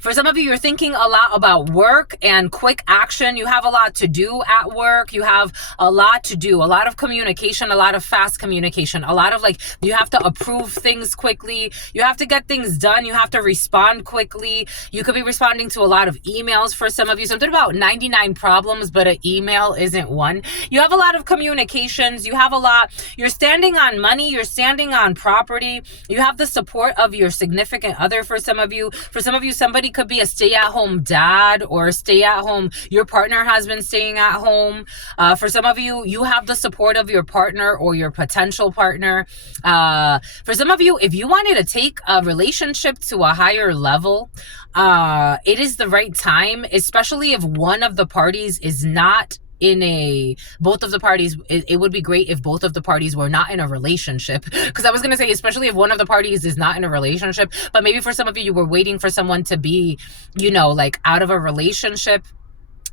For some of you, you're thinking a lot about work and quick action. You have a lot to do at work. You have a lot to do, a lot of communication, a lot of fast communication, a lot of like, you have to approve things quickly. You have to get things done. You have to respond quickly. You could be responding to a lot of emails for some of you. Something about 99 problems, but an email isn't one. You have a lot of communications. You have a lot. You're standing on money. You're standing on property. You have the support of your significant other for some of you. For some of you, somebody could be a stay-at-home dad or stay-at-home. Your partner has been staying at home. For some of you, you have the support of your partner or your potential partner. For some of you, if you wanted to take a relationship to a higher level, it is the right time, especially if one of the parties is not both of the parties, it would be great if both of the parties were not in a relationship, because I was going to say, especially if one of the parties is not in a relationship, but maybe for some of you, you were waiting for someone to be, like out of a relationship.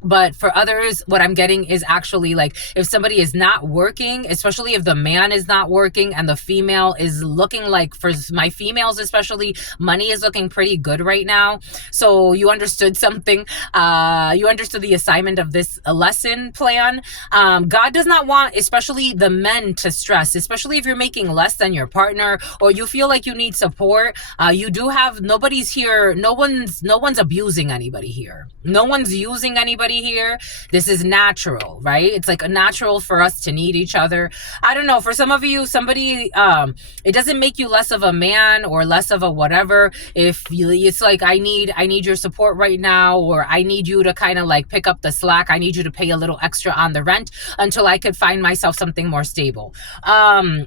But for others, what I'm getting is actually like, if somebody is not working, especially if the man is not working and the female is looking like, for my females especially, money is looking pretty good right now. So you understood something. You understood the assignment of this lesson plan. God does not want, especially the men, to stress, especially if you're making less than your partner or you feel like you need support. You do have, nobody's here. No one's abusing anybody here. No one's using anybody here. This is natural, right? It's like a natural for us to need each other. I don't know, for some of you, somebody, it doesn't make you less of a man or less of a whatever if it's like, I need your support right now, or I need you to kind of like pick up the slack. I need you to pay a little extra on the rent until I could find myself something more stable.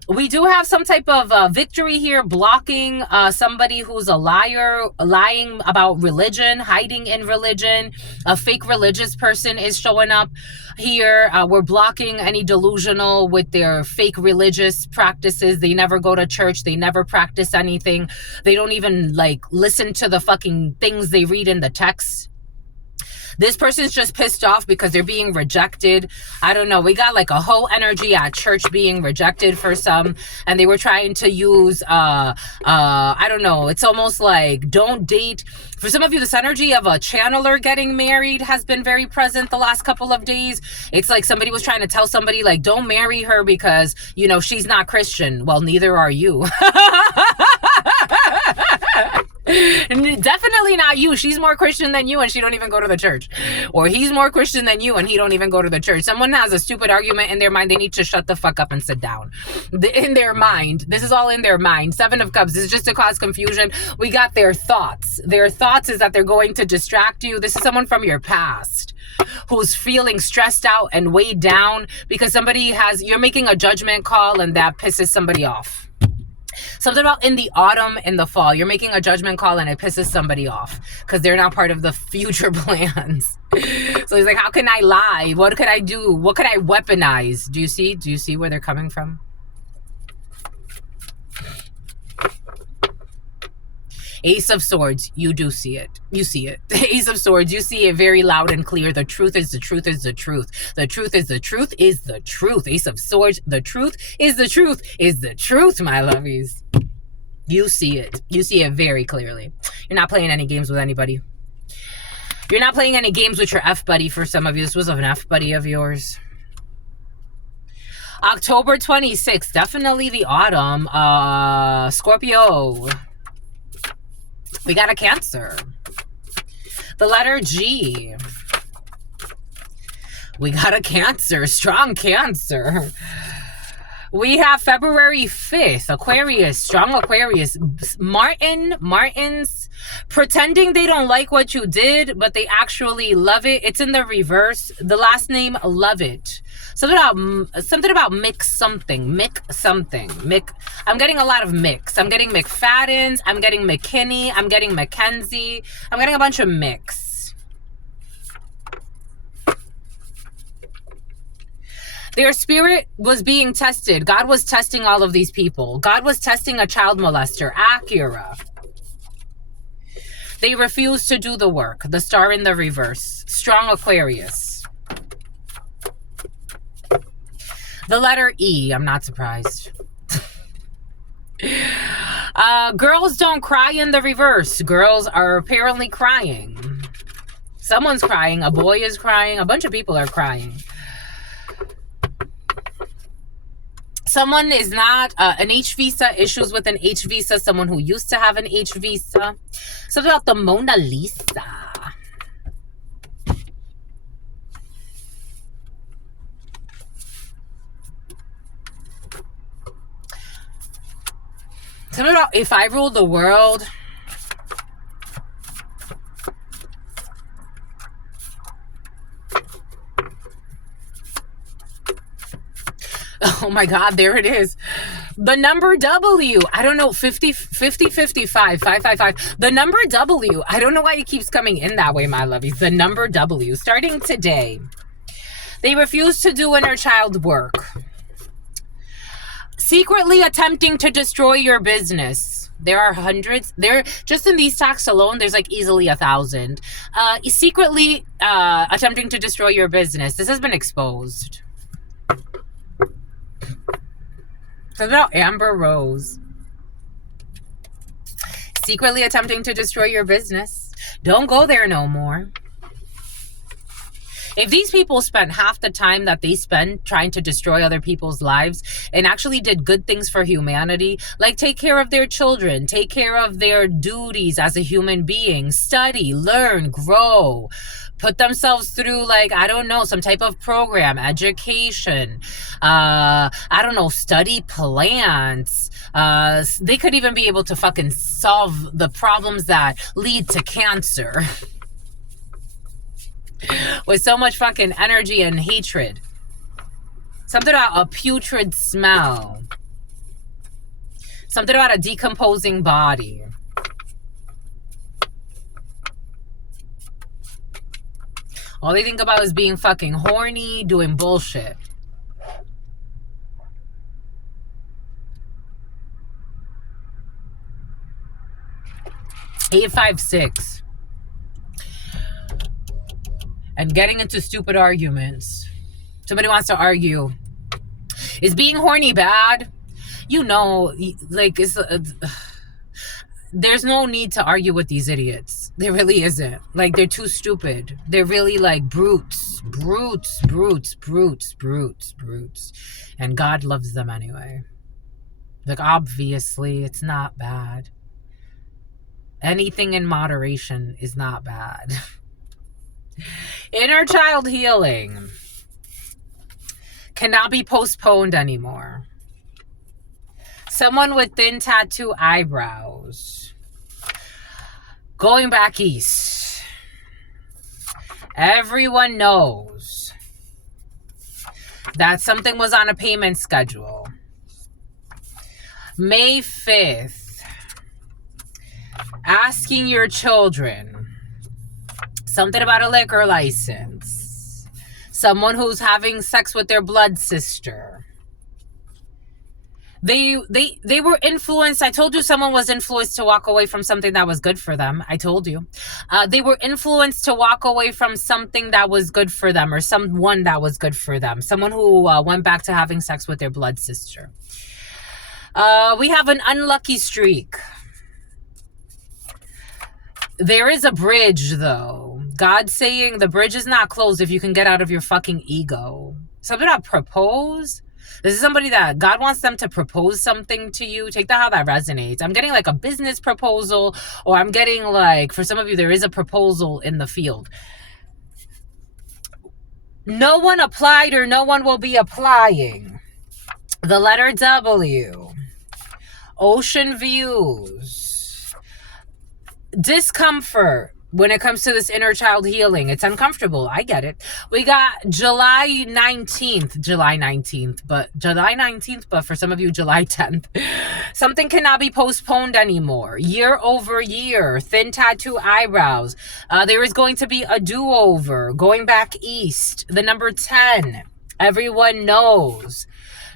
We do have some type of victory here, blocking somebody who's a liar, lying about religion, hiding in religion. A fake religious person is showing up here. We're blocking any delusional with their fake religious practices. They never go to church. They never practice anything. They don't even like listen to the fucking things they read in the text. This person's just pissed off because they're being rejected. I don't know. We got like a whole energy at church being rejected for some. And they were trying to use, I don't know. It's almost like don't date. For some of you, this energy of a channeler getting married has been very present the last couple of days. It's like somebody was trying to tell somebody like, don't marry her because, she's not Christian. Well, neither are you. Definitely not you. She's more Christian than you and she don't even go to the church. Or he's more Christian than you and he don't even go to the church. Someone has a stupid argument in their mind. They need to shut the fuck up and sit down. In their mind. This is all in their mind. 7 of Cups. This is just to cause confusion. We got their thoughts. Their thoughts is that they're going to distract you. This is someone from your past who's feeling stressed out and weighed down because you're making a judgment call and that pisses somebody off. Something about in the autumn, in the fall, you're making a judgment call and it pisses somebody off because they're not part of the future plans. So he's like, how can I lie? What could I do? What could I weaponize? Do you see where they're coming from? Ace of Swords, you do see it. You see it. Ace of Swords, you see it very loud and clear. The truth is the truth is the truth. The truth is the truth is the truth. Ace of Swords, the truth is the truth is the truth, my lovies. You see it. You see it very clearly. You're not playing any games with anybody. You're not playing any games with your F-buddy for some of you. This was an F-buddy of yours. October 26th, definitely the autumn. Scorpio. We got a Cancer. The letter G. We got a Cancer. Strong Cancer. We have February 5th. Aquarius. Strong Aquarius. Martins. Pretending they don't like what you did, but they actually love it. It's in the reverse. The last name, love it. Something about mix something. I'm getting a lot of mix. I'm getting McFadden's. I'm getting McKinney. I'm getting Mackenzie. I'm getting a bunch of mix. Their spirit was being tested. God was testing all of these people. God was testing a child molester. Acura. They refused to do the work. The star in the reverse. Strong Aquarius. The letter E. I'm not surprised. Girls don't cry in the reverse. Girls are apparently crying. Someone's crying. A boy is crying. A bunch of people are crying. Someone is not an H visa, issues with an H visa, someone who used to have an H visa. Something about the Mona Lisa. Something about if I ruled the world. Oh my God, there it is. The number W. I don't know, 50, 55, 555. The number W. I don't know why it keeps coming in that way, my lovies. The number W. Starting today. They refuse to do inner child work. Secretly attempting to destroy your business. There are hundreds. There, just in these stacks alone, there's like easily 1,000. Secretly attempting to destroy your business. This has been exposed. Something about Amber Rose. Secretly attempting to destroy your business. Don't go there no more. If these people spent half the time that they spend trying to destroy other people's lives and actually did good things for humanity, like take care of their children, take care of their duties as a human being, study, learn, grow, put themselves through, like, I don't know, some type of program, education, I don't know, study plants. They could even be able to fucking solve the problems that lead to cancer. With so much fucking energy and hatred. Something about a putrid smell. Something about a decomposing body. All they think about is being fucking horny, doing bullshit. $856. And getting into stupid arguments. Somebody wants to argue. Is being horny bad? You know, like, there's no need to argue with these idiots. There really isn't. Like, they're too stupid. They're really like brutes. Brutes. And God loves them anyway. Like, obviously, it's not bad. Anything in moderation is not bad. Inner child healing cannot be postponed anymore. Someone with thin tattoo eyebrows. Going back east. Everyone knows that something was on a payment schedule. May 5th. Asking your children. Something about a liquor license. Someone who's having sex with their blood sister. They were influenced. I told you someone was influenced to walk away from something that was good for them. I told you. They were influenced to walk away from something that was good for them, or someone that was good for them. Someone who went back to having sex with their blood sister. We have an unlucky streak. There is a bridge, though. God's saying the bridge is not closed if you can get out of your fucking ego. Something about propose. This is somebody that God wants them to propose something to you. Take that how that resonates. I'm getting like a business proposal, or I'm getting like, for some of you, there is a proposal in the field. No one applied, or no one will be applying. The letter W. Ocean views. discomfort when it comes to this inner child healing. It's uncomfortable. I get it. We got July 19th, but for some of you, July 10th. Something cannot be postponed anymore. Year over year, thin tattoo eyebrows. There is going to be a do-over, going back east. The number 10, everyone knows.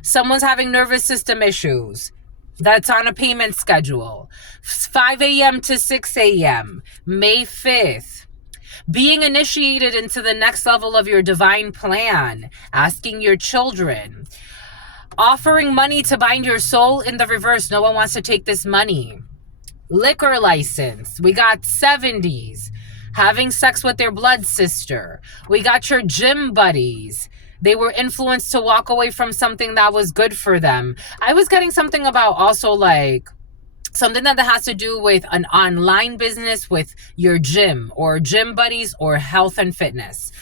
Someone's having nervous system issues. That's on a payment schedule. 5 a.m. to 6 a.m. May 5th. Being initiated into the next level of your divine plan. Asking your children. Offering money to bind your soul in the reverse. No one wants to take this money. Liquor license. We got 70s. Having sex with their blood sister. We got your gym buddies. They were influenced to walk away from something that was good for them. I was getting something about also like something that has to do with an online business with your gym or gym buddies or health and fitness.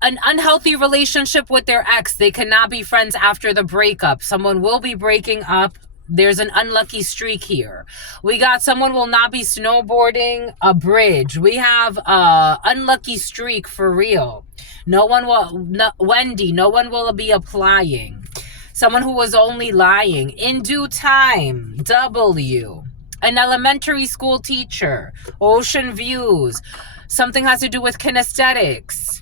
An unhealthy relationship with their ex. They cannot be friends after the breakup. Someone will be breaking up. There's an unlucky streak here. We got someone will not be snowboarding a bridge. We have a unlucky streak for real. Wendy, no one will be applying. Someone who was only lying. In due time, W. An elementary school teacher. Ocean views. Something has to do with kinesthetics.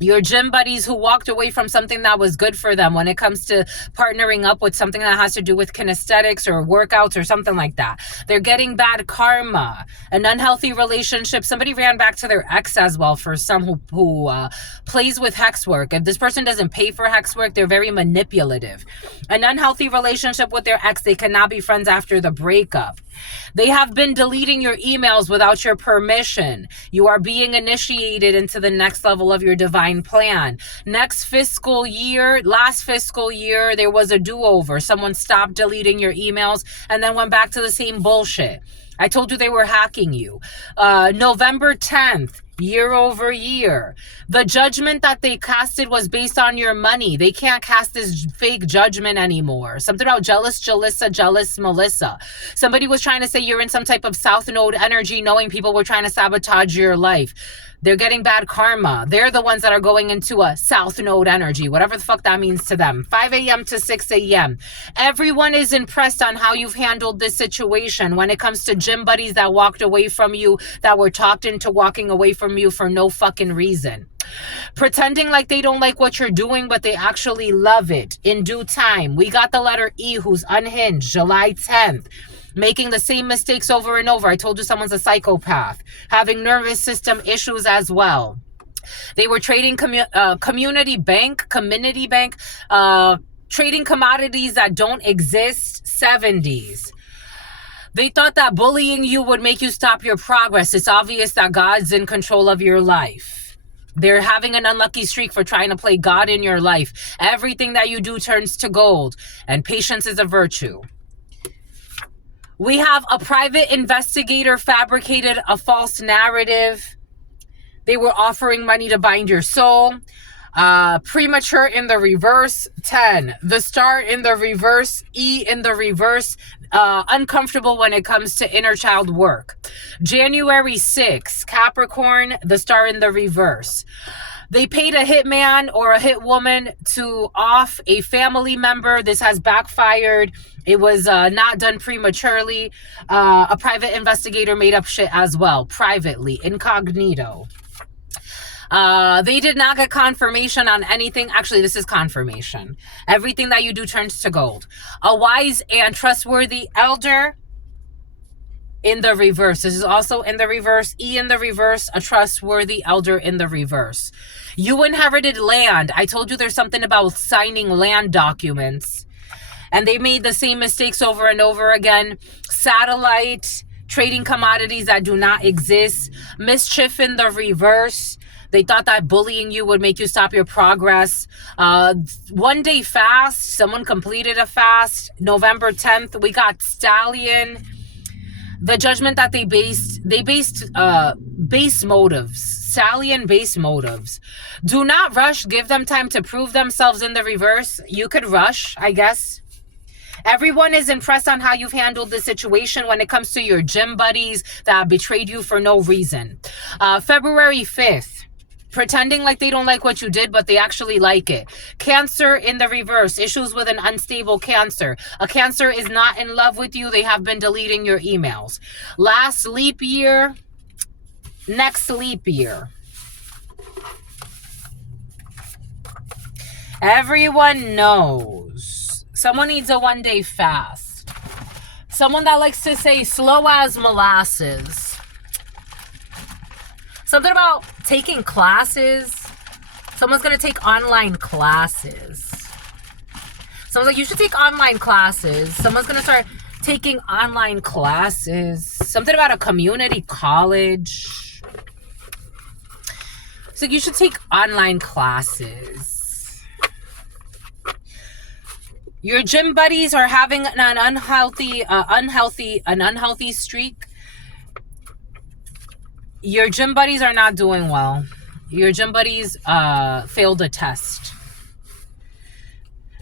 Your gym buddies who walked away from something that was good for them when it comes to partnering up with something that has to do with kinesthetics or workouts or something like that. They're getting bad karma, an unhealthy relationship. Somebody ran back to their ex as well for some who plays with hex work. If this person doesn't pay for hex work, they're very manipulative. An unhealthy relationship with their ex. They cannot be friends after the breakup. They have been deleting your emails without your permission. You are being initiated into the next level of your divine plan. Last fiscal year, there was a do-over. Someone stopped deleting your emails and then went back to the same bullshit. I told you they were hacking you. November 10th, year over year. The judgment that they casted was based on your money. They can't cast this fake judgment anymore. Something about jealous Jalissa, jealous Melissa. Somebody was trying to say you're in some type of South Node energy, knowing people were trying to sabotage your life. They're getting bad karma. They're the ones that are going into a South Node energy, whatever the fuck that means to them. 5 a.m. to 6 a.m. Everyone is impressed on how you've handled this situation when it comes to gym buddies that walked away from you, that were talked into walking away from you for no fucking reason. Pretending like they don't like what you're doing, but they actually love it. In due time, we got the letter E, who's unhinged, July 10th. Making the same mistakes over and over. I told you someone's a psychopath. Having nervous system issues as well. They were trading community bank, trading commodities that don't exist, 70s. They thought that bullying you would make you stop your progress. It's obvious that God's in control of your life. They're having an unlucky streak for trying to play God in your life. Everything that you do turns to gold, and patience is a virtue. We have a private investigator fabricated a false narrative. They were offering money to bind your soul. Premature in the reverse, 10. The star in the reverse, E in the reverse. Uncomfortable when it comes to inner child work. January 6, Capricorn, the star in the reverse. They paid a hitman or a hitwoman to off a family member. This has backfired. It was not done prematurely. A private investigator made up shit as well, privately, incognito. They did not get confirmation on anything. Actually, this is confirmation. Everything that you do turns to gold. A wise and trustworthy elder in the reverse. This is also in the reverse. E in the reverse, a trustworthy elder in the reverse. You inherited land. I told you there's something about signing land documents. And they made the same mistakes over and over again. Satellite, trading commodities that do not exist. Mischief in the reverse. They thought that bullying you would make you stop your progress. 1 day fast. Someone completed a fast. November 10th, we got Stallion. The judgment that they based base motives. Stallion base motives. Do not rush. Give them time to prove themselves in the reverse. You could rush, I guess. Everyone is impressed on how you've handled the situation when it comes to your gym buddies that betrayed you for no reason. February 5th. Pretending like they don't like what you did, but they actually like it. Cancer in the reverse. Issues with an unstable Cancer. A Cancer is not in love with you. They have been deleting your emails. Last leap year. Next leap year. Everyone knows. Someone needs a one-day fast. Someone that likes to say slow as molasses. Something about taking classes. Someone's going to take online classes. Someone's like, you should take online classes. Someone's going to start taking online classes. Something about a community college. So you should take online classes. Your gym buddies are having an unhealthy streak. Your gym buddies are not doing well. Your gym buddies failed a test.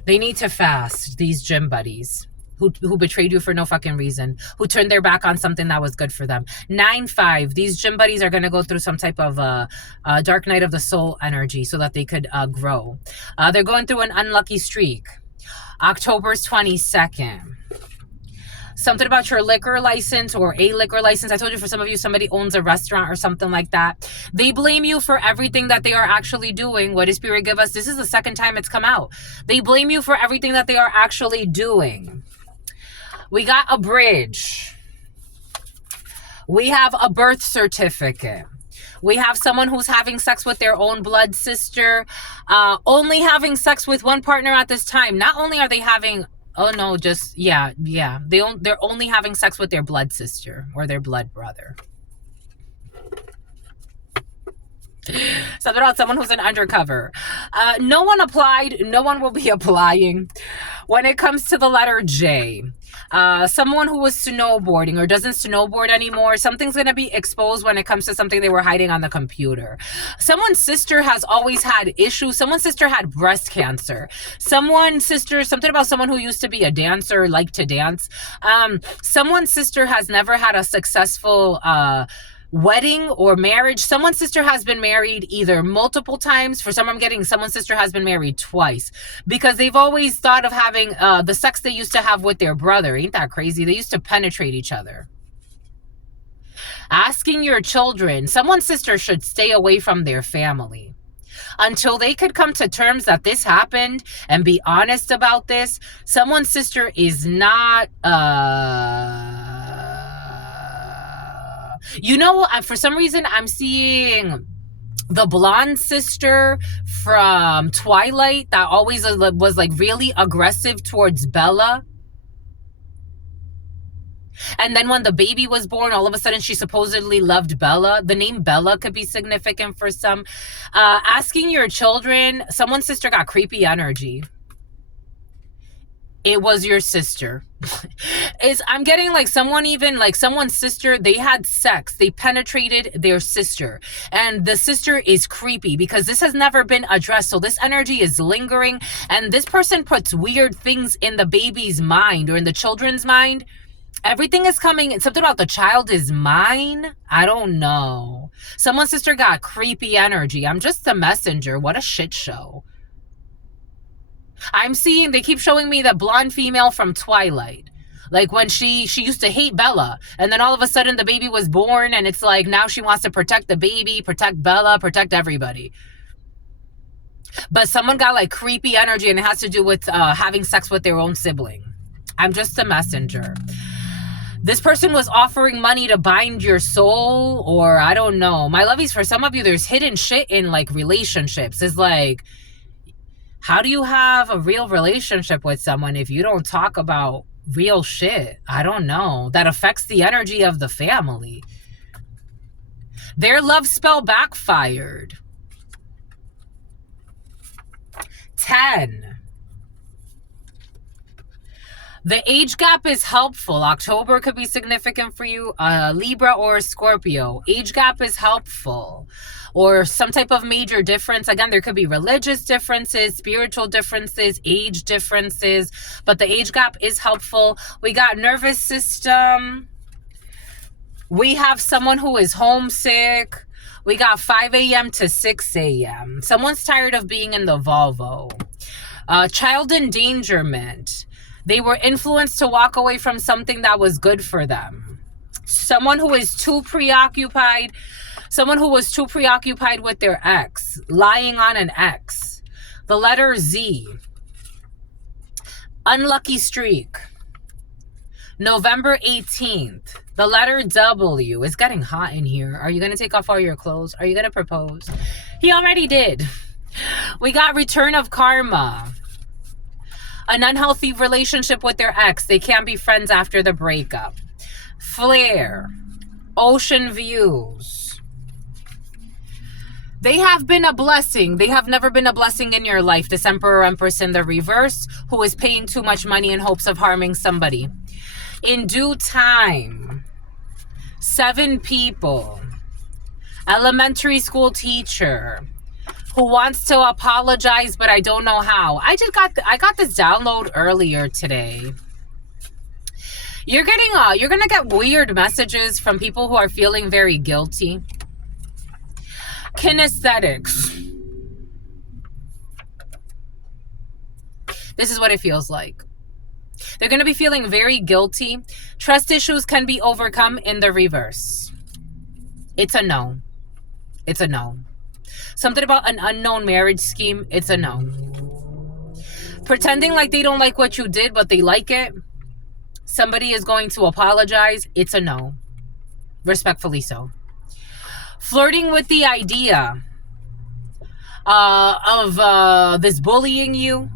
They need to fast, these gym buddies who betrayed you for no fucking reason, who turned their back on something that was good for them. 9/5, these gym buddies are going to go through some type of dark night of the soul energy so that they could grow. They're going through an unlucky streak. October's 22nd. Something about your liquor license or a liquor license. I told you for some of you, somebody owns a restaurant or something like that. They blame you for everything that they are actually doing. What does Spirit give us? This is the second time it's come out. They blame you for everything that they are actually doing. We got a bridge. We have a birth certificate. We have someone who's having sex with their own blood sister. Only having sex with one partner at this time. Not only are they having... Oh, no, just, yeah. They're only having sex with their blood sister or their blood brother. Something about someone who's an undercover. No one applied. No one will be applying. When it comes to the letter J, someone who was snowboarding or doesn't snowboard anymore, something's going to be exposed when it comes to something they were hiding on the computer. Someone's sister has always had issues. Someone's sister had breast cancer. Someone's sister, something about someone who used to be a dancer, liked to dance. Someone's sister has never had a successful wedding or marriage. Someone's sister has been married either multiple times. For some, I'm getting someone's sister has been married twice because they've always thought of having the sex they used to have with their brother. Ain't that crazy? They used to penetrate each other. Asking your children, someone's sister should stay away from their family until they could come to terms that this happened and be honest about this. Someone's sister is not you know, for some reason, I'm seeing the blonde sister from Twilight that always was like really aggressive towards Bella. And then when the baby was born, all of a sudden she supposedly loved Bella. The name Bella could be significant for some. Asking your children, someone's sister got creepy energy. It was your sister. I'm getting like someone's sister, they had sex. They penetrated their sister. And the sister is creepy because this has never been addressed. So this energy is lingering. And this person puts weird things in the baby's mind or in the children's mind. Everything is coming. Something about the child is mine. I don't know. Someone's sister got creepy energy. I'm just a messenger. What a shit show. I'm seeing, they keep showing me the blonde female from Twilight. Like when she used to hate Bella. And then all of a sudden the baby was born and it's like now she wants to protect the baby, protect Bella, protect everybody. But someone got like creepy energy and it has to do with having sex with their own sibling. I'm just a messenger. This person was offering money to bind your soul, or I don't know. My lovies, for some of you, there's hidden shit in like relationships. It's like, how do you have a real relationship with someone if you don't talk about real shit? I don't know. That affects the energy of the family. Their love spell backfired. 10. The age gap is helpful. October could be significant for you. Libra or Scorpio. Age gap is helpful. Or some type of major difference. Again, there could be religious differences, spiritual differences, age differences. But the age gap is helpful. We got nervous system. We have someone who is homesick. We got 5 a.m. to 6 a.m. Someone's tired of being in the Volvo. Child endangerment. They were influenced to walk away from something that was good for them. Someone who is too preoccupied. Someone who was too preoccupied with their ex. Lying on an ex. The letter Z. Unlucky streak. November 18th. The letter W. It's getting hot in here. Are you going to take off all your clothes? Are you going to propose? He already did. We got return of karma. An unhealthy relationship with their ex. They can't be friends after the breakup. Flare. Ocean views. They have been a blessing. They have never been a blessing in your life. This Emperor Empress in the reverse, who is paying too much money in hopes of harming somebody. In due time. 7 people. Elementary school teacher who wants to apologize, but I don't know how. I got this download earlier today. You're gonna get weird messages from people who are feeling very guilty. Kinesthetics. This is what it feels like. They're going to be feeling very guilty. Trust issues can be overcome in the reverse. It's a no. It's a no. Something about an unknown marriage scheme. It's a no. Pretending like they don't like what you did, but they like it. Somebody is going to apologize. It's a no. Respectfully so. Flirting with the idea of this bullying you.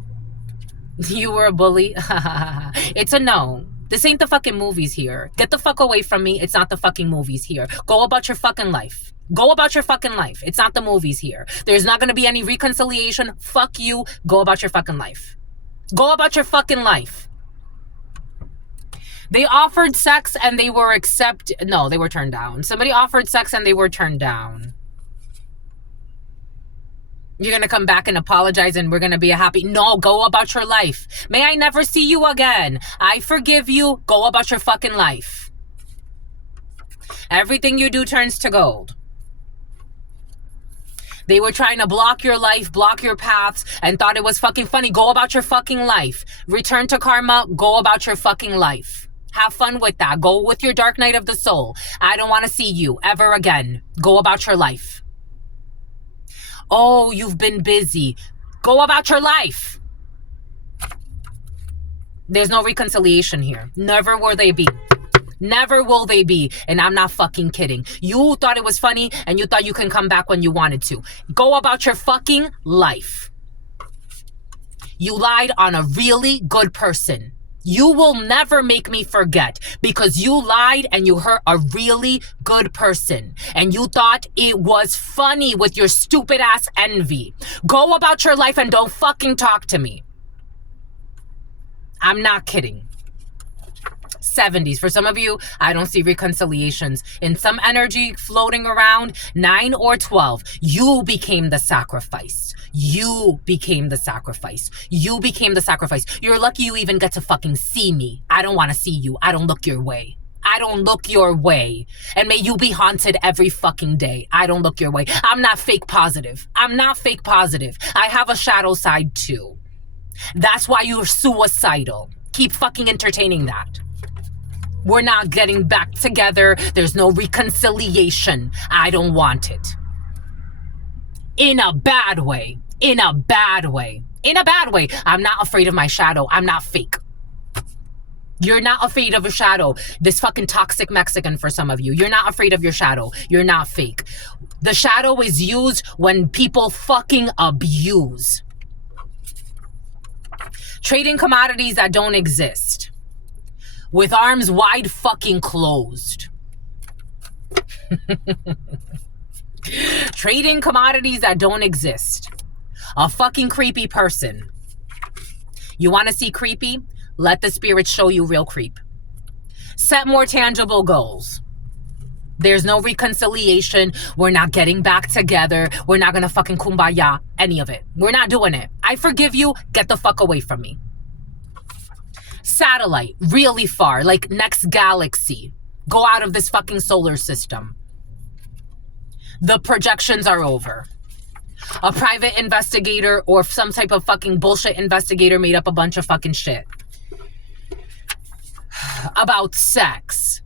You were a bully. It's a no. This ain't the fucking movies here. Get the fuck away from me. It's not the fucking movies here. Go about your fucking life. Go about your fucking life. It's not the movies here. There's not going to be any reconciliation. Fuck you. Go about your fucking life. Go about your fucking life. They offered sex and they were No, they were turned down. Somebody offered sex and they were turned down. You're going to come back and apologize and we're going to be happy. No, go about your life. May I never see you again. I forgive you. Go about your fucking life. Everything you do turns to gold. They were trying to block your life, block your paths, and thought it was fucking funny. Go about your fucking life. Return to karma. Go about your fucking life. Have fun with that. Go with your dark night of the soul. I don't want to see you ever again. Go about your life. Oh, you've been busy. Go about your life. There's no reconciliation here. Never will they be. Never will they be. And I'm not fucking kidding. You thought it was funny and you thought you can come back when you wanted to. Go about your fucking life. You lied on a really good person. You will never make me forget because you lied and you hurt a really good person. And you thought it was funny with your stupid ass envy. Go about your life and don't fucking talk to me. I'm not kidding. 70s. For some of you, I don't see reconciliations. In some energy floating around, 9 or 12, you became the sacrifice. You became the sacrifice. You became the sacrifice. You're lucky you even get to fucking see me. I don't want to see you. I don't look your way. I don't look your way. And may you be haunted every fucking day. I don't look your way. I'm not fake positive. I'm not fake positive. I have a shadow side too. That's why you're suicidal. Keep fucking entertaining that. We're not getting back together. There's no reconciliation. I don't want it. In a bad way. In a bad way. In a bad way. I'm not afraid of my shadow. I'm not fake. You're not afraid of a shadow. This fucking toxic Mexican for some of you. You're not afraid of your shadow. You're not fake. The shadow is used when people fucking abuse. Trading commodities that don't exist. With arms wide fucking closed. Trading commodities that don't exist. A fucking creepy person. You want to see creepy? Let the spirits show you real creep. Set more tangible goals. There's no reconciliation. We're not getting back together. We're not gonna fucking kumbaya. Any of it. We're not doing it. I forgive you. Get the fuck away from me. Satellite. Really far. Like next galaxy. Go out of this fucking solar system. The projections are over. A private investigator or some type of fucking bullshit investigator made up a bunch of fucking shit about sex.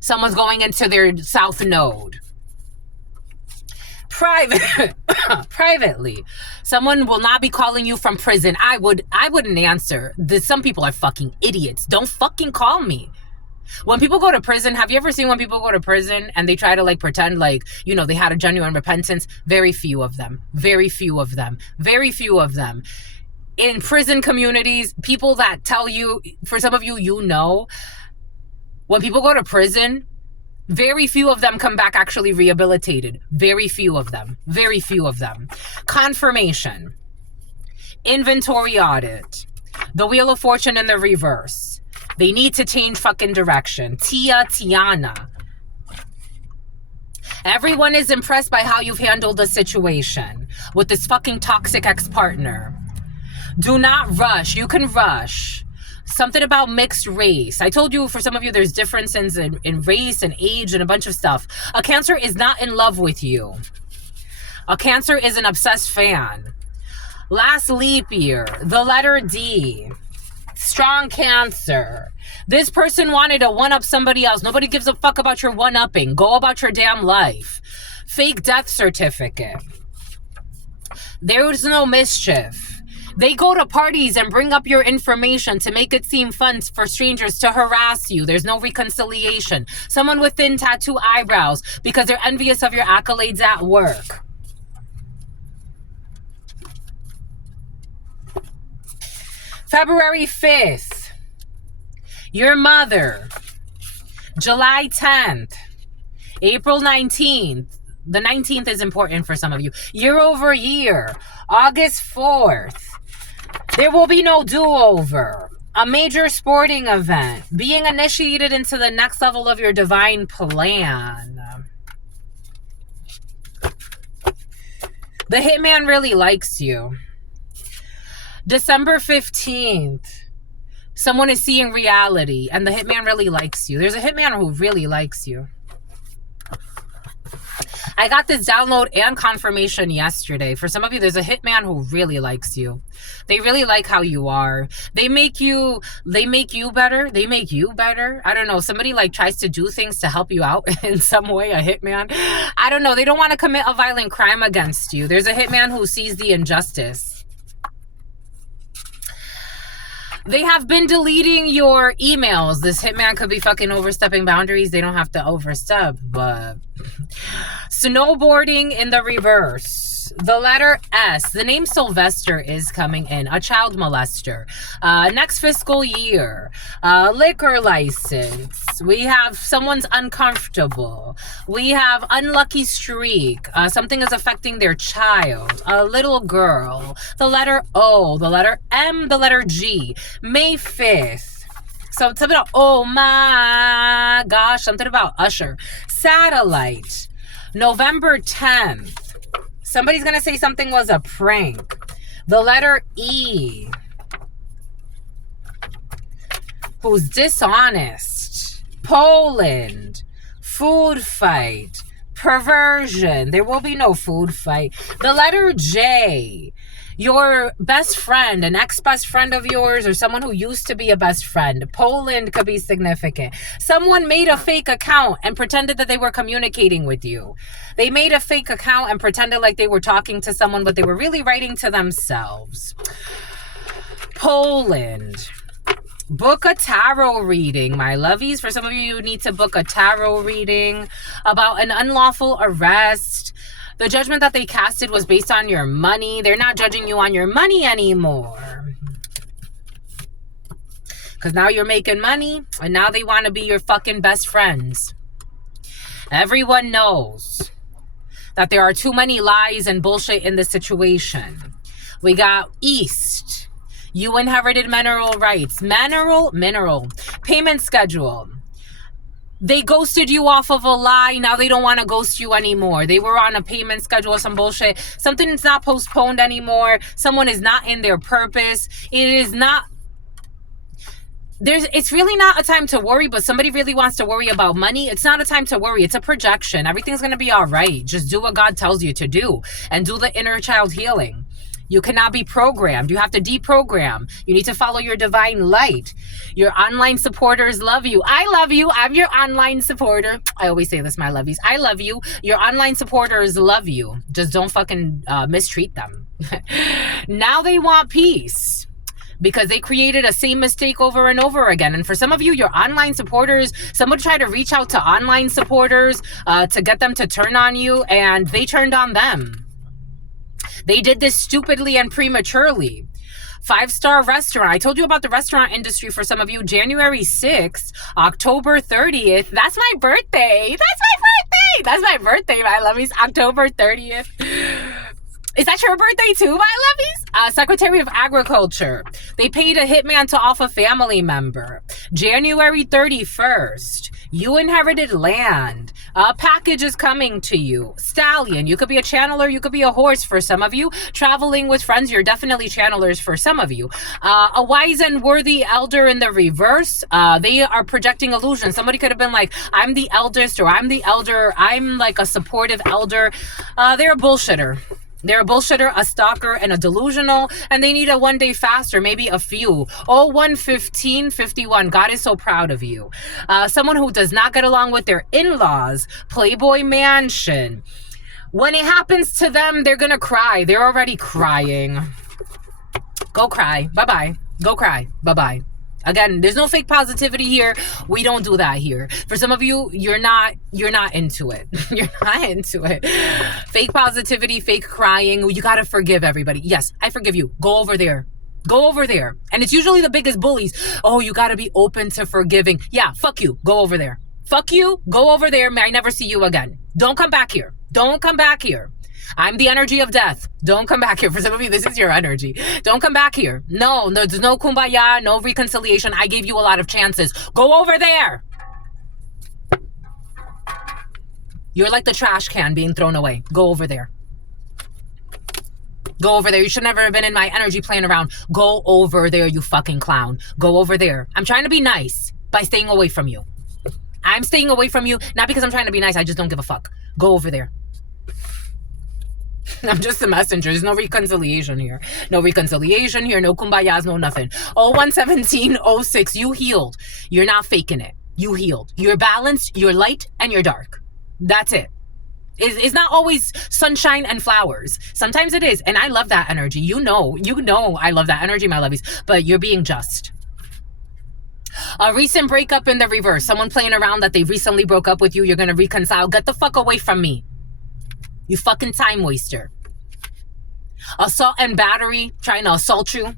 Someone's going into their south node. Privately. Someone will not be calling you from prison. I wouldn't answer. Some people are fucking idiots. Don't fucking call me. When people go to prison, have you ever seen when people go to prison and they try to like pretend like, you know, they had a genuine repentance? Very few of them. Very few of them. Very few of them. In prison communities, people that tell you, for some of you, you know, when people go to prison, very few of them come back actually rehabilitated. Very few of them. Very few of them. Confirmation. Inventory audit. The Wheel of Fortune in the reverse. They need to change fucking direction. Tiana. Everyone is impressed by how you've handled the situation with this fucking toxic ex-partner. Do not rush. You can rush. Something about mixed race. I told you, for some of you, there's differences in race and age and a bunch of stuff. A Cancer is not in love with you. A Cancer is an obsessed fan. Last leap year, the letter D. Strong Cancer. This person wanted to one-up somebody else. Nobody gives a fuck about your one-upping. Go about your damn life. Fake death certificate. There was no mischief. They go to parties and bring up your information to make it seem fun for strangers to harass you. There's no reconciliation. Someone with thin tattoo eyebrows because they're envious of your accolades at work. February 5th, your mother. July 10th, April 19th. The 19th is important for some of you. Year over year, August 4th. There will be no do-over. A major sporting event. Being initiated into the next level of your divine plan. The hitman really likes you. December 15th, someone is seeing reality and the hitman really likes you. There's a hitman who really likes you. I got this download and confirmation yesterday. For some of you, there's a hitman who really likes you. They really like how you are. They make you better. They make you better. I don't know. Somebody like tries to do things to help you out in some way, a hitman. I don't know. They don't want to commit a violent crime against you. There's a hitman who sees the injustice. They have been deleting your emails. This hitman could be fucking overstepping boundaries. They don't have to overstep, but... Snowboarding in the reverse. The letter S. The name Sylvester is coming in. A child molester. Next fiscal year. Liquor license. We have someone's uncomfortable. We have unlucky streak. Something is affecting their child. A little girl. The letter O. The letter M. The letter G. May 5th. So something about, oh my gosh, something about Usher. Satellite. November 10th. Somebody's going to say something was a prank. The letter E. Who's dishonest. Poland. Food fight. Perversion. There will be no food fight. The letter J. Your best friend, an ex-best friend of yours, or someone who used to be a best friend. Poland could be significant. Someone made a fake account and pretended that they were communicating with you. They made a fake account and pretended like they were talking to someone, but they were really writing to themselves. Poland. Book a tarot reading, my lovies. For some of you, you need to book a tarot reading about an unlawful arrest. The judgment that they casted was based on your money. They're not judging you on your money anymore. Because now you're making money, and now they want to be your fucking best friends. Everyone knows that there are too many lies and bullshit in this situation. We got East. You inherited mineral rights. Mineral. Payment schedule. They ghosted you off of a lie. Now they don't want to ghost you anymore. They were on a payment schedule or some bullshit. Something's not postponed anymore. Someone is not in their purpose. It's really not a time to worry, but somebody really wants to worry about money. It's not a time to worry. It's a projection. Everything's going to be all right. Just do what God tells you to do and do the inner child healing. You cannot be programmed. You have to deprogram. You need to follow your divine light. Your online supporters love you. I love you. I'm your online supporter. I always say this, my lovies. I love you. Your online supporters love you. Just don't fucking mistreat them. Now they want peace, because they created a same mistake over and over again. And for some of you, your online supporters, someone tried to reach out to online supporters to get them to turn on you, and they turned on them. They did this stupidly and prematurely. 5-star restaurant. I told you about the restaurant industry for some of you. January 6th, October 30th. That's my birthday. That's my birthday, my lovies. October 30th. Is that your birthday too, my lovies? Secretary of Agriculture. They paid a hitman to off a family member. January 31st. You inherited land. A package is coming to you. Stallion. You could be a channeler. You could be a horse for some of you. Traveling with friends. You're definitely channelers for some of you. A wise and worthy elder in the reverse. They are projecting illusion. Somebody could have been like, I'm the eldest, or I'm the elder. I'm like a supportive elder. They're a bullshitter. They're a bullshitter, a stalker, and a delusional, and they need a one-day fast or maybe a few. 01-15-51. God is so proud of you. Someone who does not get along with their in-laws. Playboy mansion. When it happens to them, they're gonna cry. They're already crying. Go cry. Bye-bye. Go cry. Bye-bye. Again, there's no fake positivity here. We don't do that here. For some of you, you're not into it. You're not into it. Fake positivity, fake crying. You got to forgive everybody. Yes, I forgive you. Go over there. Go over there. And it's usually the biggest bullies. Oh, you got to be open to forgiving. Yeah, fuck you. Go over there. Fuck you. Go over there. May I never see you again. Don't come back here. Don't come back here. I'm the energy of death. Don't come back here. For some of you, this is your energy. Don't come back here. No, there's no kumbaya, no reconciliation. I gave you a lot of chances. Go over there. You're like the trash can being thrown away. Go over there. Go over there. You should never have been in my energy playing around. Go over there, you fucking clown. Go over there. I'm trying to be nice by staying away from you. I'm staying away from you, not because I'm trying to be nice. I just don't give a fuck. Go over there. I'm just a messenger. There's no reconciliation here. No reconciliation here. No kumbayas, no nothing. 01-17-06. You healed. You're not faking it. You healed. You're balanced. You're light and you're dark. That's it. It's not always sunshine and flowers. Sometimes it is. And I love that energy. You know I love that energy, my lovies. But you're being just. A recent breakup in the reverse. Someone playing around that they recently broke up with you. You're going to reconcile. Get the fuck away from me. You fucking time waster. Assault and battery, trying to assault you.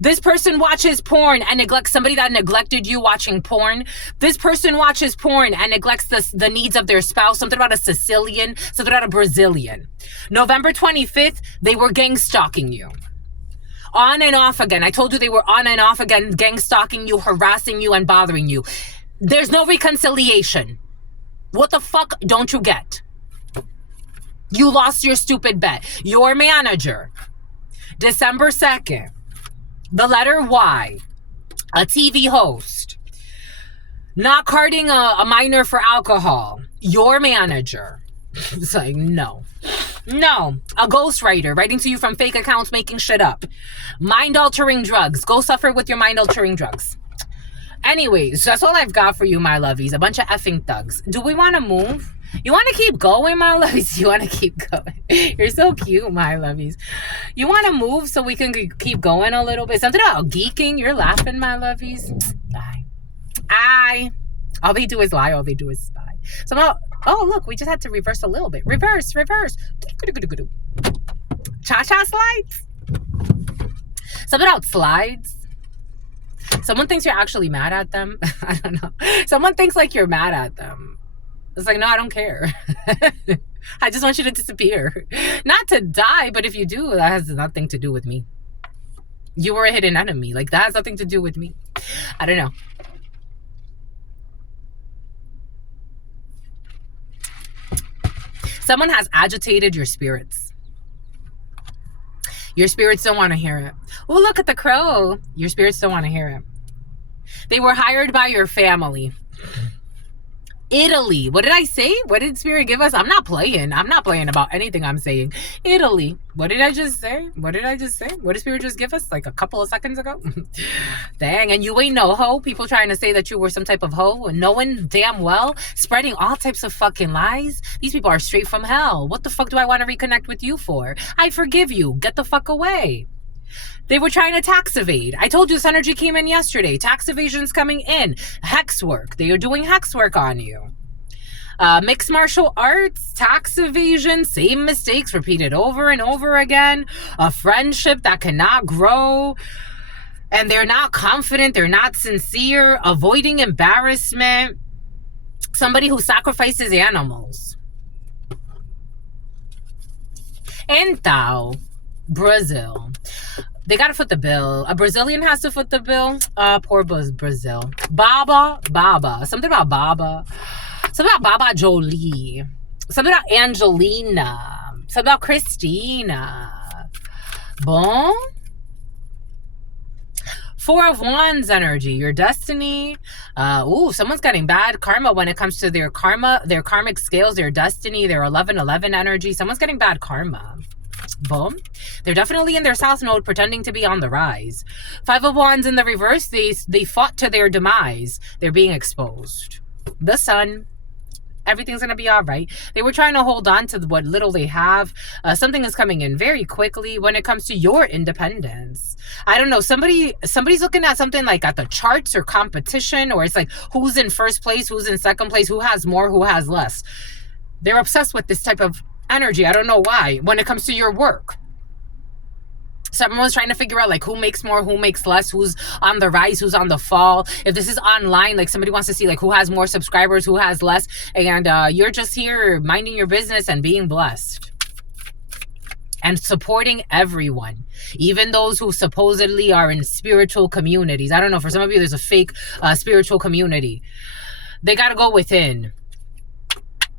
This person watches porn and neglects somebody that neglected you watching porn. This person watches porn and neglects the needs of their spouse. Something about a Sicilian, something about a Brazilian. November 25th, they were gang stalking you. On and off again. I told you they were on and off again, gang stalking you, harassing you, and bothering you. There's no reconciliation. What the fuck don't you get? You lost your stupid bet. Your manager, December 2nd, the letter Y, a TV host, not carding a minor for alcohol. Your manager. It's like, no. No. A ghostwriter writing to you from fake accounts, making shit up. Mind-altering drugs. Go suffer with your mind-altering drugs. Anyways, that's all I've got for you, my lovies. A bunch of effing thugs. Do we want to move? You want to keep going, my lovies? You want to keep going? You're so cute, my lovies. You want to move so we can keep going a little bit? Something about geeking? You're laughing, my lovies. All they do is lie. All they do is spy. Somehow, oh, look, we just had to reverse a little bit. Reverse. Cha-cha slides. Something about slides. Someone thinks you're actually mad at them. I don't know. Someone thinks like you're mad at them. It's like, no, I don't care. I just want you to disappear. Not to die, but if you do, that has nothing to do with me. You were a hidden enemy. Like, that has nothing to do with me. I don't know. Someone has agitated your spirits. Your spirits don't want to hear it. Oh, look at the crow. Your spirits don't want to hear it. They were hired by your family. Italy. What did I say? What did Spirit give us? I'm not playing. I'm not playing about anything I'm saying. Italy. What did I just say? What did I just say? What did Spirit just give us like a couple of seconds ago? Dang, and you ain't no hoe. People trying to say that you were some type of hoe and knowing damn well, spreading all types of fucking lies. These people are straight from hell. What the fuck do I want to reconnect with you for? I forgive you. Get the fuck away. They were trying to tax evade. I told you this energy came in yesterday. Tax evasion's coming in. Hex work. They are doing hex work on you. Mixed martial arts, tax evasion, same mistakes repeated over and over again. A friendship that cannot grow. And they're not confident. They're not sincere. Avoiding embarrassment. Somebody who sacrifices animals. Então, Brazil. They gotta foot the bill. A Brazilian has to foot the bill. Poor Brazil. Baba. Something about Baba. Something about Baba Jolie. Something about Angelina. Something about Christina. Bon. Four of Wands energy. Your destiny. Someone's getting bad karma when it comes to their karma, their karmic scales, their destiny, their 11-11 energy. Someone's getting bad karma. Boom. They're definitely in their south node pretending to be on the rise. Five of Wands in the reverse. They fought to their demise. They're being exposed. The sun. Everything's going to be all right. They were trying to hold on to what little they have. Something is coming in very quickly when it comes to your independence. I don't know. Somebody's looking at something like at the charts or competition, or it's like who's in first place, who's in second place, who has more, who has less. They're obsessed with this type of energy. I don't know why. When it comes to your work, someone's trying to figure out like who makes more, who makes less, who's on the rise, who's on the fall. If this is online, like somebody wants to see like who has more subscribers, who has less, and you're just here minding your business and being blessed and supporting everyone, even those who supposedly are in spiritual communities. I don't know, for some of you there's a fake spiritual community. They got to go within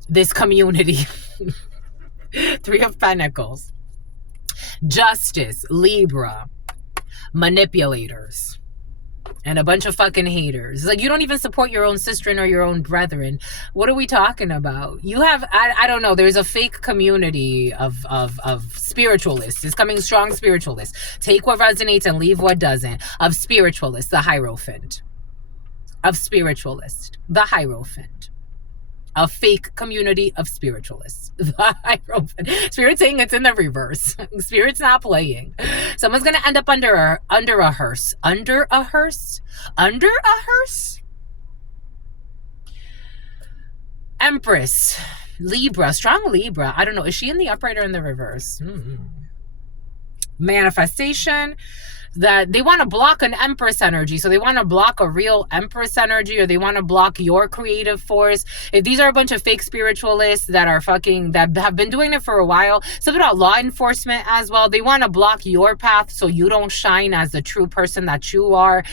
this community. Three of Pentacles. Justice, Libra, manipulators, and a bunch of fucking haters. It's like you don't even support your own sister or your own brethren. What are we talking about? You have, I don't know, there's a fake community of spiritualists. It's coming strong spiritualists. Take what resonates and leave what doesn't. Of spiritualists, the Hierophant. Of spiritualists, the Hierophant. A fake community of spiritualists. The Hierophant. Spirit's saying it's in the reverse. Spirit's not playing. Someone's going to end up under a hearse. Under a hearse? Under a hearse? Empress. Libra. Strong Libra. I don't know. Is she in the upright or in the reverse? Manifestation. That they want to block an Empress energy. So they want to block a real Empress energy, or they want to block your creative force. If these are a bunch of fake spiritualists that are that have been doing it for a while, something about law enforcement as well, they want to block your path so you don't shine as the true person that you are.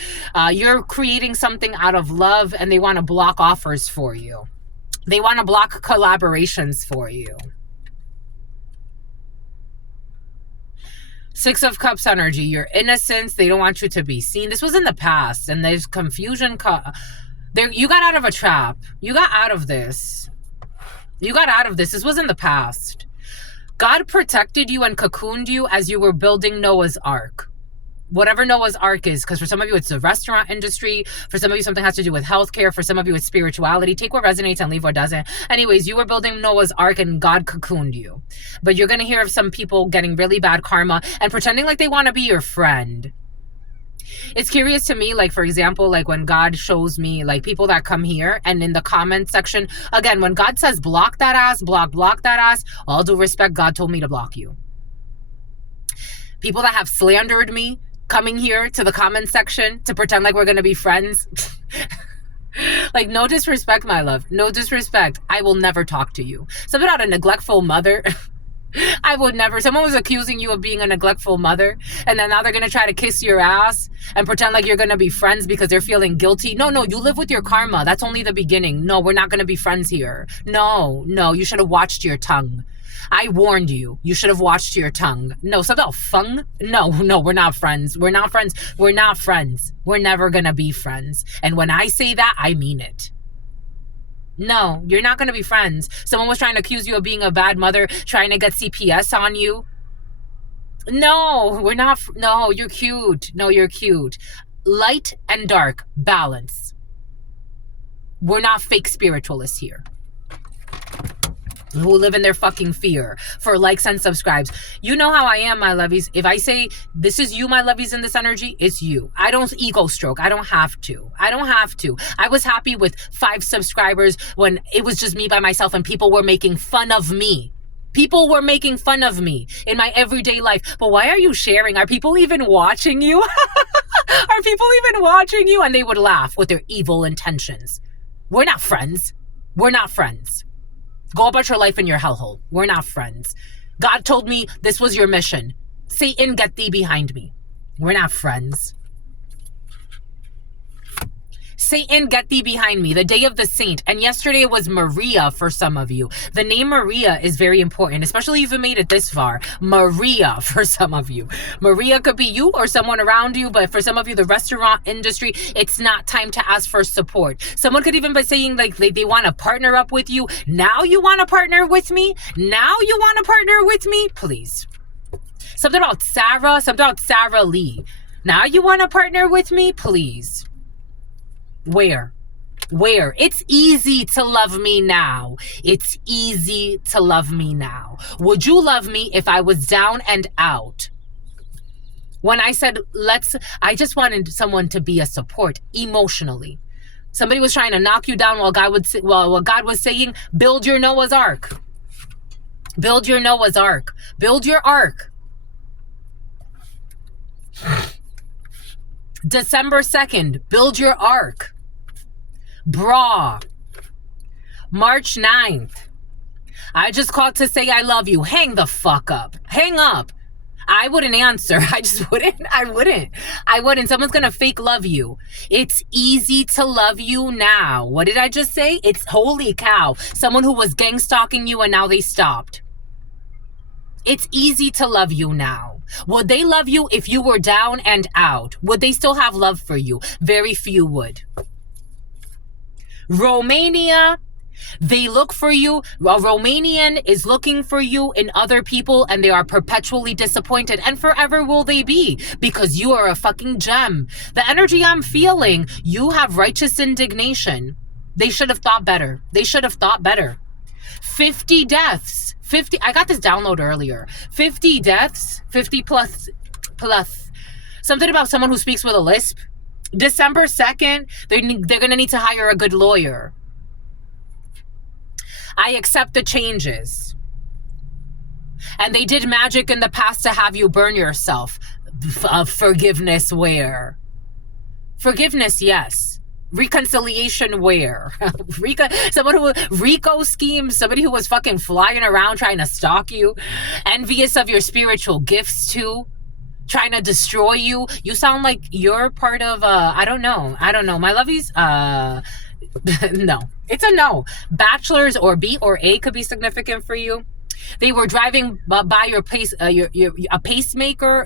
You're creating something out of love, and they want to block offers for you. They want to block collaborations for you. Six of Cups energy, your innocence. They don't want you to be seen. This was in the past, and there's confusion. You got out of a trap. You got out of this. You got out of this. This was in the past. God protected you and cocooned you as you were building Noah's Ark. Whatever Noah's Ark is, because for some of you it's the restaurant industry, for some of you something has to do with healthcare, for some of you it's spirituality. Take what resonates and leave what doesn't. Anyways, you were building Noah's Ark and God cocooned you. But you're going to hear of some people getting really bad karma and pretending like they want to be your friend. It's curious to me, like, for example, like when God shows me like people that come here and in the comment section, again, when God says block that ass, block that ass, all due respect, God told me to block you. People that have slandered me, coming here to the comment section to pretend like we're going to be friends. Like, no disrespect, my love. No disrespect. I will never talk to you. Something about a neglectful mother. I would never. Someone was accusing you of being a neglectful mother, and then now they're going to try to kiss your ass and pretend like you're going to be friends because they're feeling guilty. No, you live with your karma. That's only the beginning. No, we're not going to be friends here. No, you should have watched your tongue. I warned you. You should have watched your tongue. No, something about fung? No, we're not friends. We're not friends. We're not friends. We're never going to be friends. And when I say that, I mean it. No, you're not going to be friends. Someone was trying to accuse you of being a bad mother, trying to get CPS on you. No, we're not. No, you're cute. No, you're cute. Light and dark, balance. We're not fake spiritualists here who live in their fucking fear for likes and subscribes. You know how I am, my lovies. If I say, this is you, my lovies, in this energy, it's you. I don't ego stroke. I don't have to. I was happy with 5 subscribers when it was just me by myself and people were making fun of me. People were making fun of me in my everyday life. But why are you sharing? Are people even watching you? Are people even watching you? And they would laugh with their evil intentions. We're not friends. We're not friends. Go about your life in your hellhole. We're not friends. God told me this was your mission. Satan, get thee behind me. We're not friends. Satan, get thee behind me. The day of the saint. And yesterday was Maria for some of you. The name Maria is very important, especially if you made it this far. Maria for some of you. Maria could be you or someone around you, but for some of you, the restaurant industry, it's not time to ask for support. Someone could even be saying like they want to partner up with you. Now you want to partner with me? Now you want to partner with me? Please. Something about Sarah Lee. Now you want to partner with me? Please. Where? It's easy to love me now. It's easy to love me now. Would you love me if I was down and out? When I said, I just wanted someone to be a support emotionally. Somebody was trying to knock you down while God was saying, build your Noah's Ark. Build your Noah's Ark. Build your ark. December 2nd, build your ark. Bra. March 9th. I just called to say I love you. Hang the fuck up. Hang up. I wouldn't answer. I wouldn't. Someone's gonna fake love you. It's easy to love you now. What did I just say? It's holy cow. Someone who was gang stalking you and now they stopped. It's easy to love you now. Would they love you if you were down and out? Would they still have love for you? Very few would. Romania, they look for you. A Romanian is looking for you in other people and they are perpetually disappointed. And forever will they be because you are a fucking gem. The energy I'm feeling, you have righteous indignation. They should have thought better. 50 deaths. 50. I got this download earlier. 50 deaths. 50 plus. Something about someone who speaks with a lisp. December 2nd, they're going to need to hire a good lawyer. I accept the changes. And they did magic in the past to have you burn yourself. Forgiveness where? Forgiveness, yes. Reconciliation where? Rico schemes, somebody who was fucking flying around trying to stalk you, envious of your spiritual gifts too, trying to destroy you. You sound like you're part of I don't know. My lovies, no. It's a no. Bachelors or B or A could be significant for you. They were driving by your pacemaker,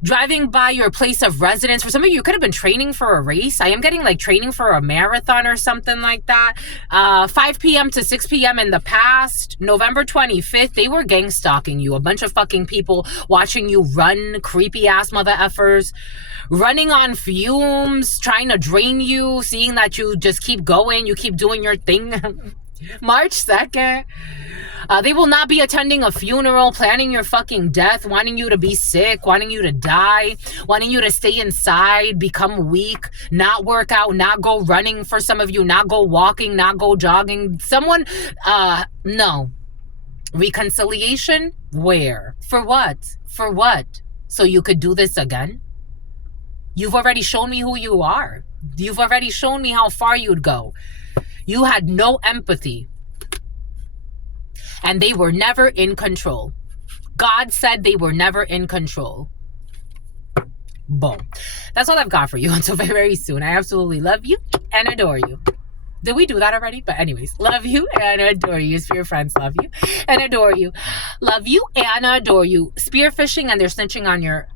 driving by your place of residence. For some of you, you could have been training for a race. I am getting like training for a marathon or something like that. 5 p.m. to 6 p.m. in the past, November 25th, they were gang stalking you. A bunch of fucking people watching you run, creepy ass mother effers, running on fumes, trying to drain you, seeing that you just keep going, you keep doing your thing. March 2nd. They will not be attending a funeral, planning your fucking death, wanting you to be sick, wanting you to die, wanting you to stay inside, become weak, not work out, not go running for some of you, not go walking, not go jogging. Someone, no. Reconciliation? Where? For what? For what? So you could do this again? You've already shown me who you are. You've already shown me how far you'd go. You had no empathy. And they were never in control. God said they were never in control. Boom. That's all I've got for you until very soon. I absolutely love you and adore you. Did we do that already? But anyways, love you and adore you. Spirit friends love you and adore you. Love you and adore you. Spear fishing and they're snitching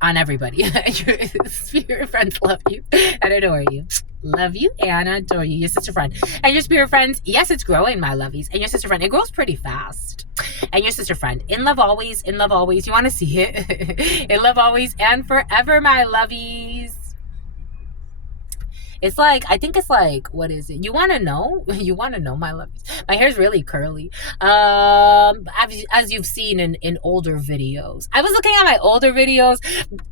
on everybody. Your spirit friends love you and adore you. Love you and adore you. Your sister friend. And your spirit friends, yes, it's growing, my lovies. And your sister friend, it grows pretty fast. And your sister friend, in love always, in love always. You want to see it? In love always and forever, my lovies. It's like, I think it's like, what is it? You want to know? You want to know, my lovies? My hair's really curly. As you've seen in older videos. I was looking at my older videos.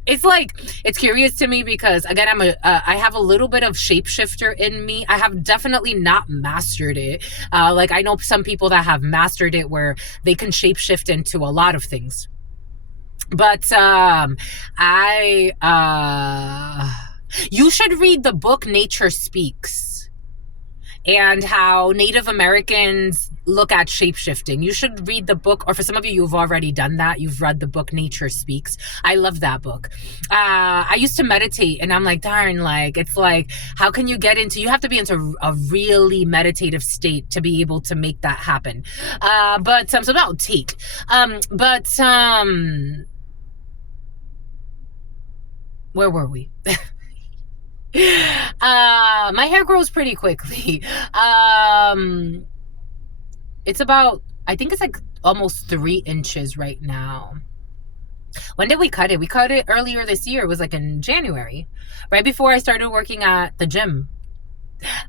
It's like, it's curious to me because, again, I have a little bit of shapeshifter in me. I have definitely not mastered it. Like, I know some people that have mastered it where they can shapeshift into a lot of things. But you should read the book Nature Speaks and how Native Americans look at shapeshifting. You should read the book, or for some of you, you've already done that. You've read the book Nature Speaks. I love that book. I used to meditate and I'm like, darn, like, it's like, how can you get into, you have to be into a really meditative state to be able to make that happen. So about take. Where were we? My hair grows pretty quickly. It's about, I think it's like almost 3 inches right now. When did we cut it? We cut it earlier this year. It was like in January, right before I started working at the gym.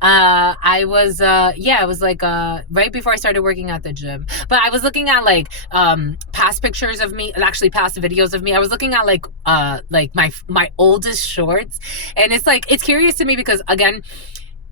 It was like right before I started working at the gym. But I was looking at like past pictures of me, actually past videos of me. I was looking at like my oldest shorts, and it's like, it's curious to me because, again,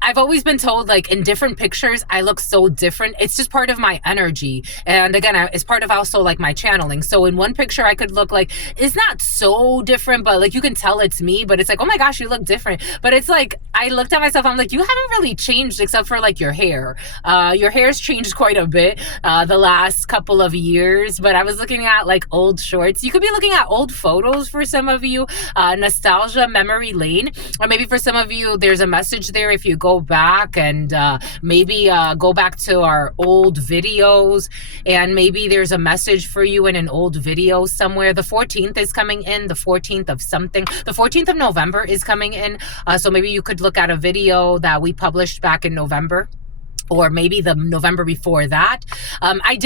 I've always been told, like, in different pictures, I look so different. It's just part of my energy. And again, it's part of also like my channeling. So in one picture, I could look like, it's not so different, but like, you can tell it's me, but it's like, oh my gosh, you look different. But it's like, I looked at myself, I'm like, you haven't really changed except for like your hair. Your hair's changed quite a bit the last couple of years, but I was looking at like old shorts. You could be looking at old photos for some of you, nostalgia, memory lane, or maybe for some of you, there's a message there if you go back and maybe go back to our old videos, and maybe there's a message for you in an old video somewhere. The 14th is coming in, the 14th of something. The 14th of November is coming in, so maybe you could look at a video that we published back in November, or maybe the November before that. I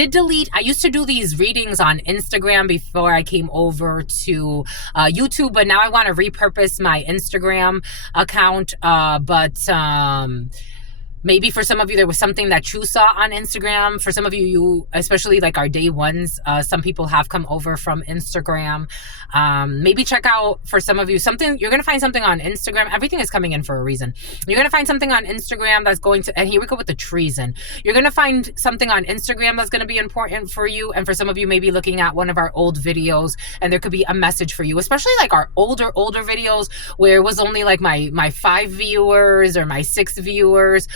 used to do these readings on Instagram before I came over to YouTube, but now I want to repurpose my Instagram account. Maybe for some of you, there was something that you saw on Instagram. For some of you, especially like our day ones, some people have come over from Instagram. Maybe check out, for some of you, something, you're going to find something on Instagram. Everything is coming in for a reason. You're going to find something on Instagram that's going to, and here we go with the treason. You're going to find something on Instagram that's going to be important for you. And for some of you, maybe looking at one of our old videos, and there could be a message for you, especially like our older videos where it was only like my 5 viewers or my 6 viewers.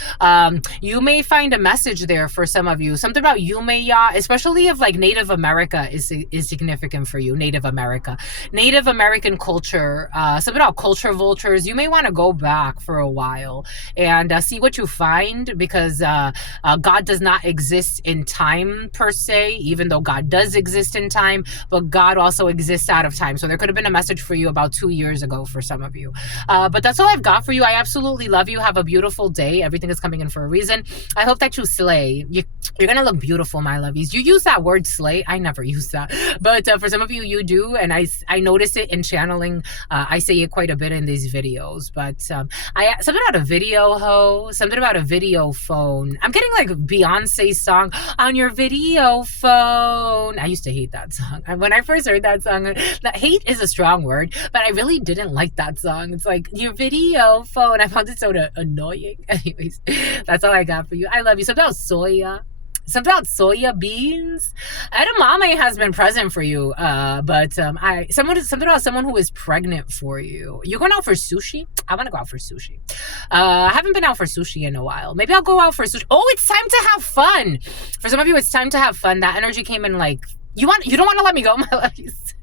You may find a message there for some of you. Something about Yumeya, especially if like Native America is significant for you. Native American culture, something about culture vultures. You may want to go back for a while and see what you find, because God does not exist in time per se, even though God does exist in time, but God also exists out of time. So there could have been a message for you about 2 years ago for some of you. But that's all I've got for you. I absolutely love you. Have a beautiful day. Everything is coming in for a reason. I hope that you slay. You're gonna look beautiful, my lovies. You use that word slay. I never use that, but for some of you, you do, and I notice it in channeling. I say it quite a bit in these videos. But something about a video something about a video phone. I'm getting like Beyonce's song on your video phone. I used to hate that song. When I first heard that song, that hate is a strong word, but I really didn't like that song. It's like your video phone. I found it so annoying. Anyways, that's all I got for you. I love you. So that was soya. Something about soya beans. Edamame has been present for you, but something about someone who is pregnant for you. You're going out for sushi? I want to go out for sushi. I haven't been out for sushi in a while. Maybe I'll go out for sushi. Oh, it's time to have fun. For some of you, it's time to have fun. That energy came in like, you don't want to let me go, my loves.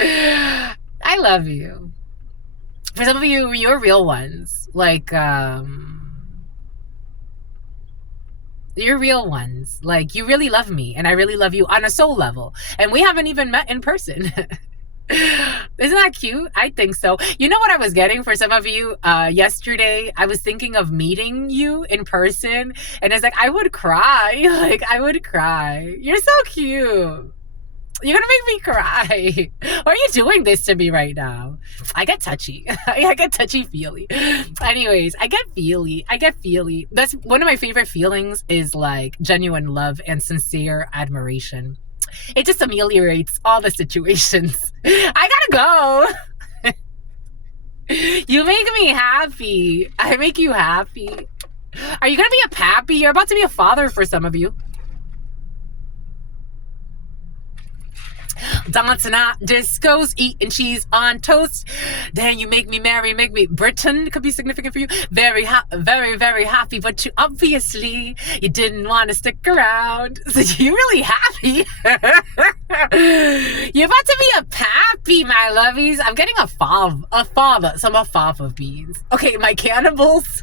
I love you. For some of you, you're real ones. Like, you're real ones. Like, you really love me, and I really love you on a soul level. And we haven't even met in person. Isn't that cute? I think so. You know what I was getting for some of you? Yesterday, I was thinking of meeting you in person, and it's like, I would cry. Like, I would cry. You're so cute. You're gonna make me cry. Why are you doing this to me right now? I get touchy. I get touchy-feely. Anyways, I get feely. That's one of my favorite feelings, is like genuine love and sincere admiration. It just ameliorates all the situations. I gotta go. You make me happy. I make you happy. Are you gonna be a pappy? You're about to be a father for some of you. Dancing at discos, eating cheese on toast. Then you make me merry, make me Britain could be significant for you. Very, very happy, but you obviously you didn't want to stick around. So you're really happy. You're about to be a pappy, my lovies. I'm getting a fava beans. Okay, my cannibals.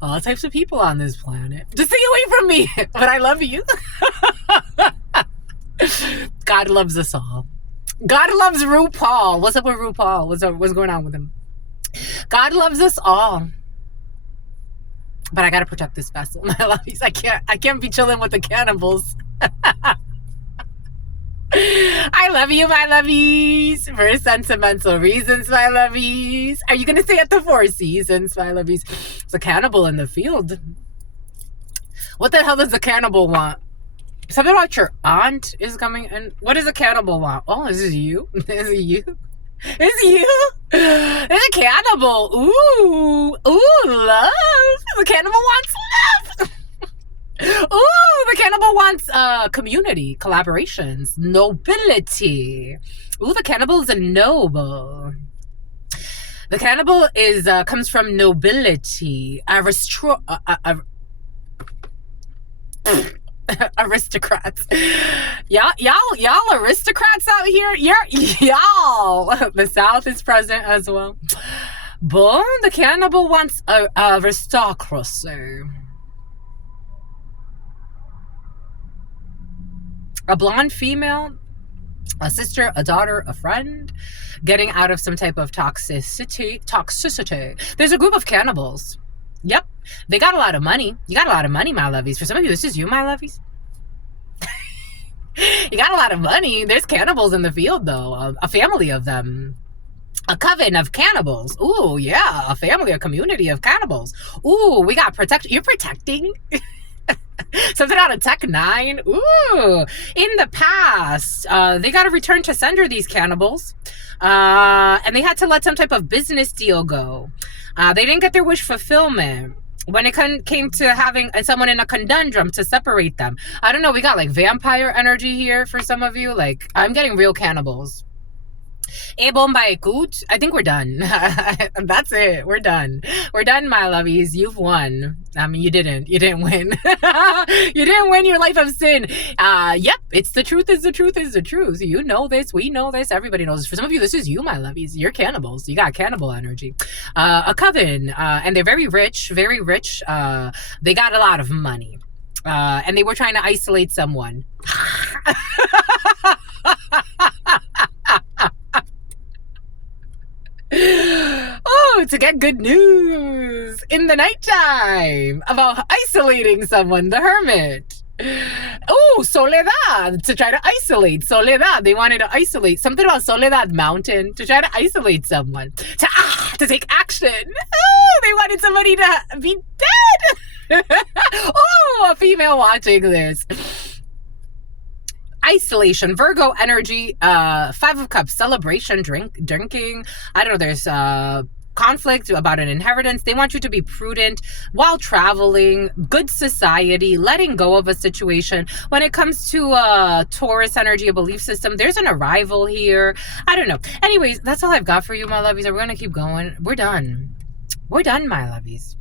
All types of people on this planet. Just stay away from me. But I love you. God loves us all. God loves RuPaul. What's up with RuPaul? What's going on with him? God loves us all. But I gotta protect this vessel, my lovies. I can't be chilling with the cannibals. I love you, my lovies. For sentimental reasons, my lovies. Are you gonna stay at the Four Seasons, my lovies? It's a cannibal in the field. What the hell does the cannibal want? Something about your aunt is coming in. What does a cannibal want? Oh, is it you? Is it you? Is it you? It's a cannibal. Ooh, love. The cannibal wants love. Ooh, the cannibal wants community, collaborations, nobility. Ooh, the cannibal is a noble. The cannibal is comes from nobility, aristocrats. Y'all aristocrats out here. Y'all. The South is present as well. But the cannibal wants aristocracy. A blonde female, a sister, a daughter, a friend, getting out of some type of toxicity. There's a group of cannibals. Yep. They got a lot of money. You got a lot of money, my lovies. For some of you, this is you, my lovies. You got a lot of money. There's cannibals in the field, though. A family of them. A coven of cannibals. Ooh, yeah. A family, a community of cannibals. Ooh, we got protection. You're protecting? Something out of Tech 9. Ooh. In the past, they got to return to sender, these cannibals. And they had to let some type of business deal go. They didn't get their wish fulfillment when it came to having someone in a conundrum to separate them. I don't know. We got like vampire energy here for some of you. Like, I'm getting real cannibals. I think we're done. That's it. We're done. We're done, my lovies. You've won. I mean, you didn't win. You didn't win your life of sin. Yep. It's the truth is the truth is the truth. You know this. We know this. Everybody knows this. For some of you, this is you, my lovies. You're cannibals. You got cannibal energy. A coven. And they're very rich. Very rich. They got a lot of money. And they were trying to isolate someone. Oh, to get good news in the nighttime about isolating someone, the hermit. Oh, Soledad, to try to isolate. Soledad, they wanted to isolate. Something about Soledad Mountain, to try to isolate someone. To take action. Oh, they wanted somebody to be dead. Oh, a female watching this. Isolation, Virgo energy, 5 of Cups, celebration, drinking. I don't know, there's conflict about an inheritance. They want you to be prudent while traveling, good society, letting go of a situation. When it comes to Taurus energy, a belief system, there's an arrival here. I don't know. Anyways, that's all I've got for you, my lovies. We're going to keep going. We're done. We're done, my lovies.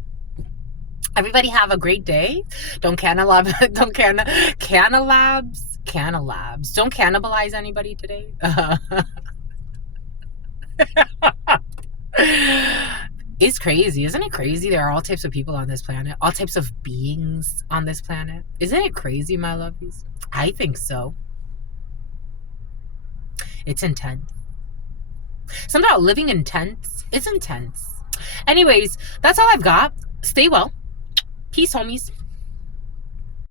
Everybody have a great day. Don't cannibalize. Don't cannibalize anybody today. It's crazy. Isn't it crazy? There are all types of people on this planet, all types of beings on this planet. Isn't it crazy, my lovies? I think so. It's intense. Something about living intense. It's intense. Anyways, that's all I've got. Stay well. Peace, homies.